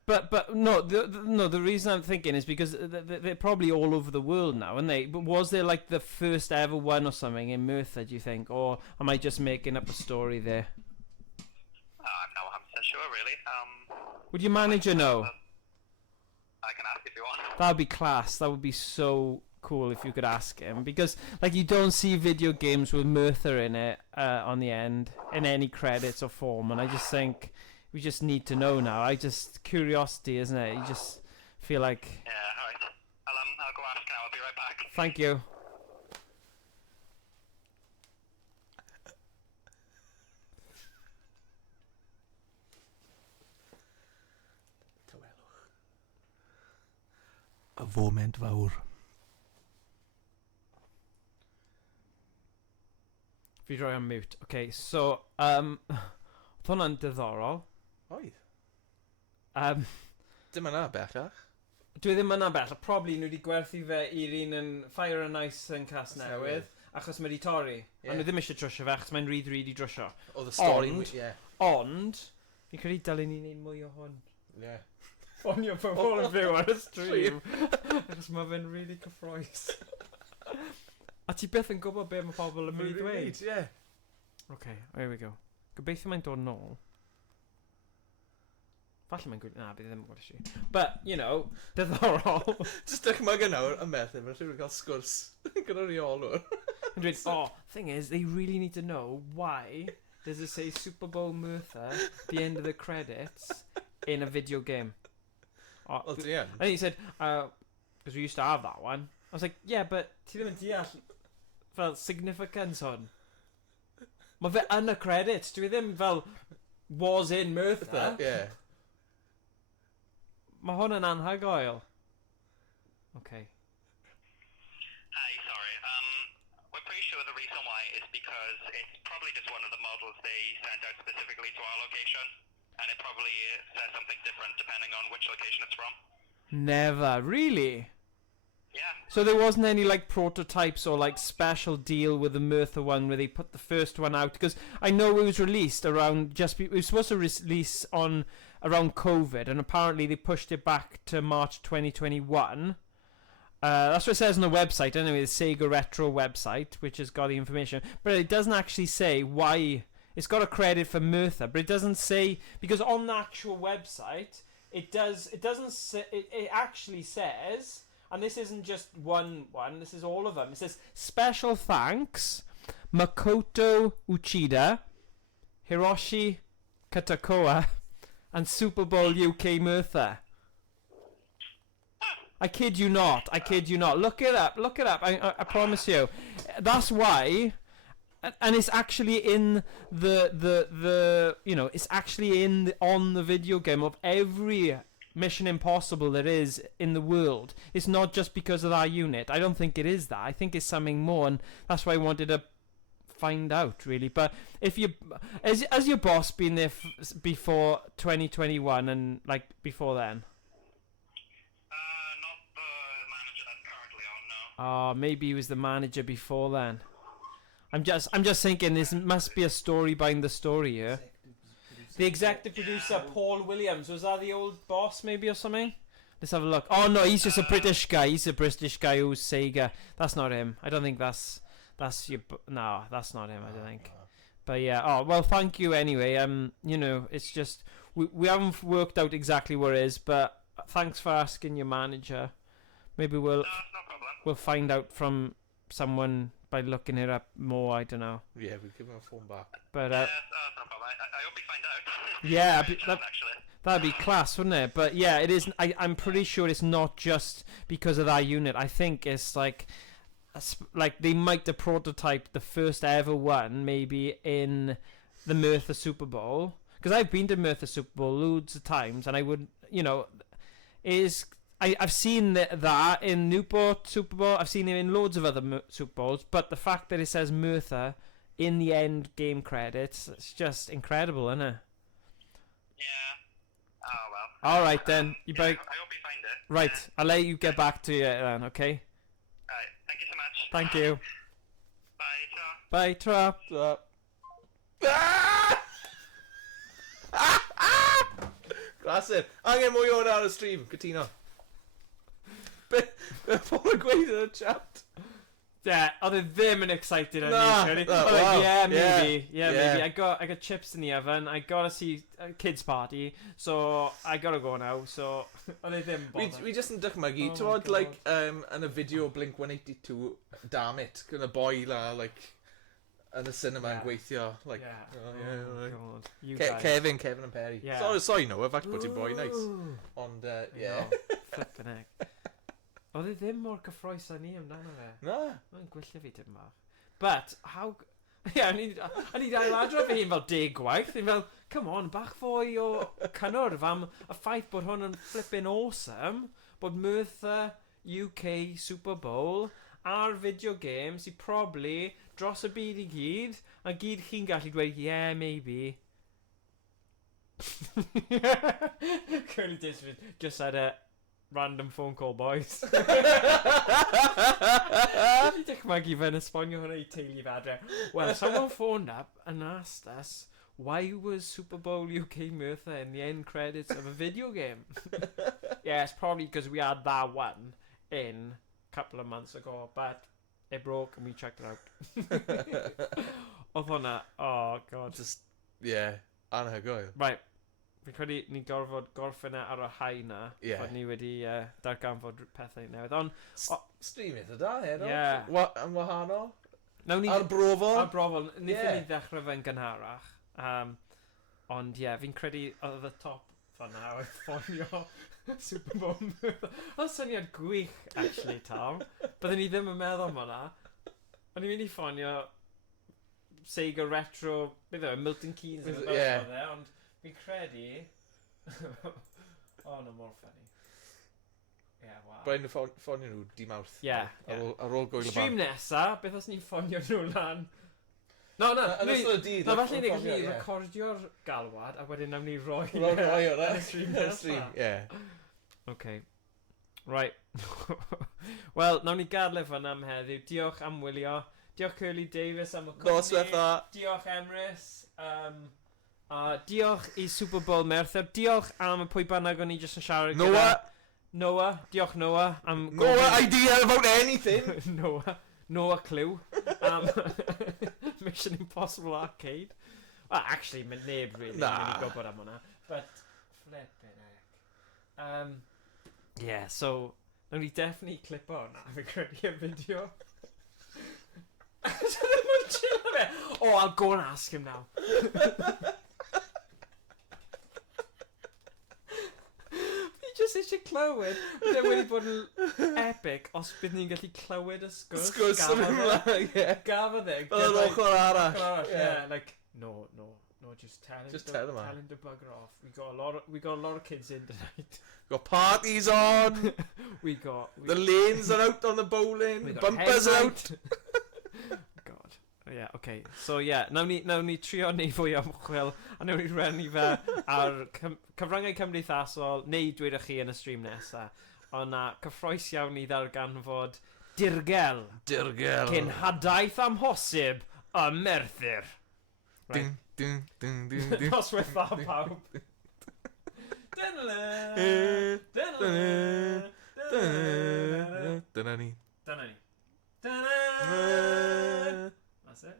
but no, the reason I'm thinking is because they're probably all over the world now, aren't they? But was there like the first ever one or something in Merthyr, do you think, or am I just making up a story there? I'm not 100% sure, really. Would your manager know? I can ask if you want. That would be class. That would be so cool if you could ask him, because like you don't see video games with Merthyr in it on the end in any credits or form, and I just think we just need to know now. Curiosity, isn't it? You just feel like. Yeah, alright. I'll go ask now. I'll be right back. Thank you. foment fawr. Fi roi am mute. Okay, so, oedd hwnna'n diddorol. Oedd. Dim yna bellach. Dwi ddim yna bellach. Probably nhw wedi gwerthu fe i'r un yn Fire and Ice yn Cas Newydd, achos mae wedi torri. Yeah. Ond nhw ddim eisiau drwsio fe, achos mae'n rili drwsio. Oedd y stori... Ond, fi'n credu dylun ni'n neud mwy o hwn. Ie. Ffonio pobl yn fyw ar y stream. Achos mae fe'n really cyffroes. A ti byth yn gwybod be mae pobl yn mynd i dweud. Ie. Okay, here we go. Gobeithio mae'n dod nôl. Falle mae'n gwybod... Na, bydd ddim yn gwybod si. But, you know, diddorol. Just dychmyg nawr, y methu, mae'n rhywun cael sgwrs gyda reolwr. And dweud, thing is, they really need to know why does it say Super Bowl Merthyr at the end of the credits in a video game. Well, yeah. And he said, because we used to have that one. I was like, yeah, but ti ddim yn deall fel significance hwn. Mae fe yn y credits, dwi ddim fel was in Merthyr. Yeah. Mae hwn yn anhygoel. Okay. Hi, sorry. We're pretty sure the reason why is because it's probably just one of the models they sent out specifically to our location, and it probably says something different depending on which location it's from. Never, really? Yeah. So there wasn't any like prototypes or like special deal with the Merthyr one where they put the first one out, because I know it was released around it was supposed to release on around COVID, and apparently they pushed it back to March 2021. That's what it says on the website anyway, the Sega Retro website, which has got the information, but it doesn't actually say why. It's got a credit for Merthyr, but it doesn't say, because on the actual website it doesn't say, it actually says, and this isn't just one, this is all of them. It says, special thanks, Makoto Uchida, Hiroshi Katakoa, and Super Bowl UK Merthyr. I kid you not. Look it up. I promise you. That's why, and it's actually in the you know, it's actually on the video game of every Mission Impossible there is in the world. It's not just because of that unit. I don't think it is that. I think it's something more, and that's why I wanted to find out, really. But if you, has your boss been there before 2021 and like before then? Not the manager that's currently on, no. Oh, maybe he was the manager before then. I'm just thinking this must be a story behind the story here. The executive producer, Paul Williams, was that the old boss maybe or something? Let's have a look. Oh no, he's just a British guy. He's a British guy who's Sega. That's not him. I don't think that's your... No, that's not him, I don't think. But yeah, oh, well, thank you anyway. You know, it's just... We haven't worked out exactly where it is, but thanks for asking your manager. Maybe we'll find out from someone by looking it up more, I don't know. Yeah, we'll give him a phone back. But, no problem. I hope we find out. Yeah, that'd be class, wouldn't it? But yeah, it is. I'm pretty sure it's not just because of that unit. I think it's like they might have prototyped the first ever one maybe in the Merthyr Super Bowl, because I've been to Merthyr Super Bowl loads of times, and I would, you know, I've seen that in Newport Super Bowl. I've seen it in loads of other Super Bowls, but the fact that it says Merthyr in the end game credits, it's just incredible, isn't it? Yeah. Oh well. All right then. I hope you find it. Right. I'll let you get back to it then. Okay. Alright. Thank you so much. Thank you. Bye. Ta. Bye. Ta. Glasur. Angen mwy o'n ar y stream. Cytuno. Be ffôn yn gweud yn y chat? Yeah, oedd e ddim yn excited on you, wow. Yeah, maybe. I got chips in the oven. I gotta see a kids party, so I gotta go now. So oedd e ddim bother. We just yn dychmygu, tywod, like, yn y video Blink 182, damn it, gyda boi la, like, yn y cinema yn gweithio, like, Kevin and Perry. Yeah. Sorry, no, I've actually put your boy nice. Ond, yeah. Flippin' heck. Oedd e ddim mor cyffroes â ni amdano fe. Na. Mae'n gwyllio fi dim bach. But, how... Yeah, I need ailadro fi hi'n fel 10 gwaith. Hi'n fel, come on, bach fwy o cynnwrf am y ffaith bod hwn yn flipping awesome. Bod Merthyr UK Super Bowl a'r video game sy'n probably dros y byd I gyd, a gyd chi'n gallu dweud, yeah, maybe. Curly Disford just had a random phone call, boys. Dwi'n dychmygu fe'n esbonio hwnna I teulu fe adre. Well, someone phoned up and asked us why was Super Bowl UK Merthyr in the end credits of a video game? Yeah, it's probably because we had that one in a couple of months ago, but it broke and we checked it out. Oedd hwnna, oh god. Just, yeah, anhygoel. Right, fi'n credu ni gorfod gorffen ar y high na, bod ni wedi darganfod pethau newydd, ond... Stream eitha da, heno. Yeah. Yn wahanol. Ar brofol. Ar brofol, nithon ni ddechrau fe'n gynharach. Ond ie, fi'n credu oedd y top fanna oedd ffonio Super Bowl. Oedd syniad gwych, actually, Tom. Byddwn ni ddim yn meddwl am hwnna. O'n i'n mynd I ffonio Sega Retro, beth yw, Milton Keynes yn y beth oedd e, ond fi'n credu... oh, no, more funny. Yeah, wow. Brian nhw ffonio nhw di mawrth. Yeah. Ar ôl gwyl y Stream nesa, beth os ni'n ffonio nhw lan? No, falle ni gallu recordio'r galwad a wedyn nawn ni roi o'r stream nesa. Yeah. Okay. Right. Wel, nawn ni gadle fan am heddiw. Diolch am wylio. Diolch Curly Davies am y cwmni. Nos fetha. Diolch Emrys. Diolch I Super Bowl Merthyr. Diolch am y pwy bynnag o'n I jyst yn siarad gyda. Noah. Diolch Noah. Noah idea about anything. Noah Clue. Mission Impossible Arcade. Well, actually, mae neb really yn mynd I gwybod am hwnna. But, flippin' heck. Yeah, so, nawn ni definitely clip o hwnna. Fi'n credu y fideo. Oh, I'll go and ask him now. Just eisiau clywed, bydd wedi bod yn epic os bydd ni'n gallu clywed y sgwrs. Sgwrs yn mynd ymlaen, ie. Gafodd e. Oedd yr ochr arall. Yeah, like, no, just tell him to bugger off. We got a lot of kids in tonight. Got parties on. The lanes are out on the bowling. Bumpers are out. God. Yeah, okay. So yeah, nawn ni trio neu fwy ymchwil a nawn ni rennu fe ar cyfryngau cymdeithasol neu dweud chi yn y stream nesa. Ond cyffroes iawn I ddarganfod dirgel. Cyn hadaeth amhosib y Merthyr. Right. Noswaith dda pawb. Dyna ni. That's it.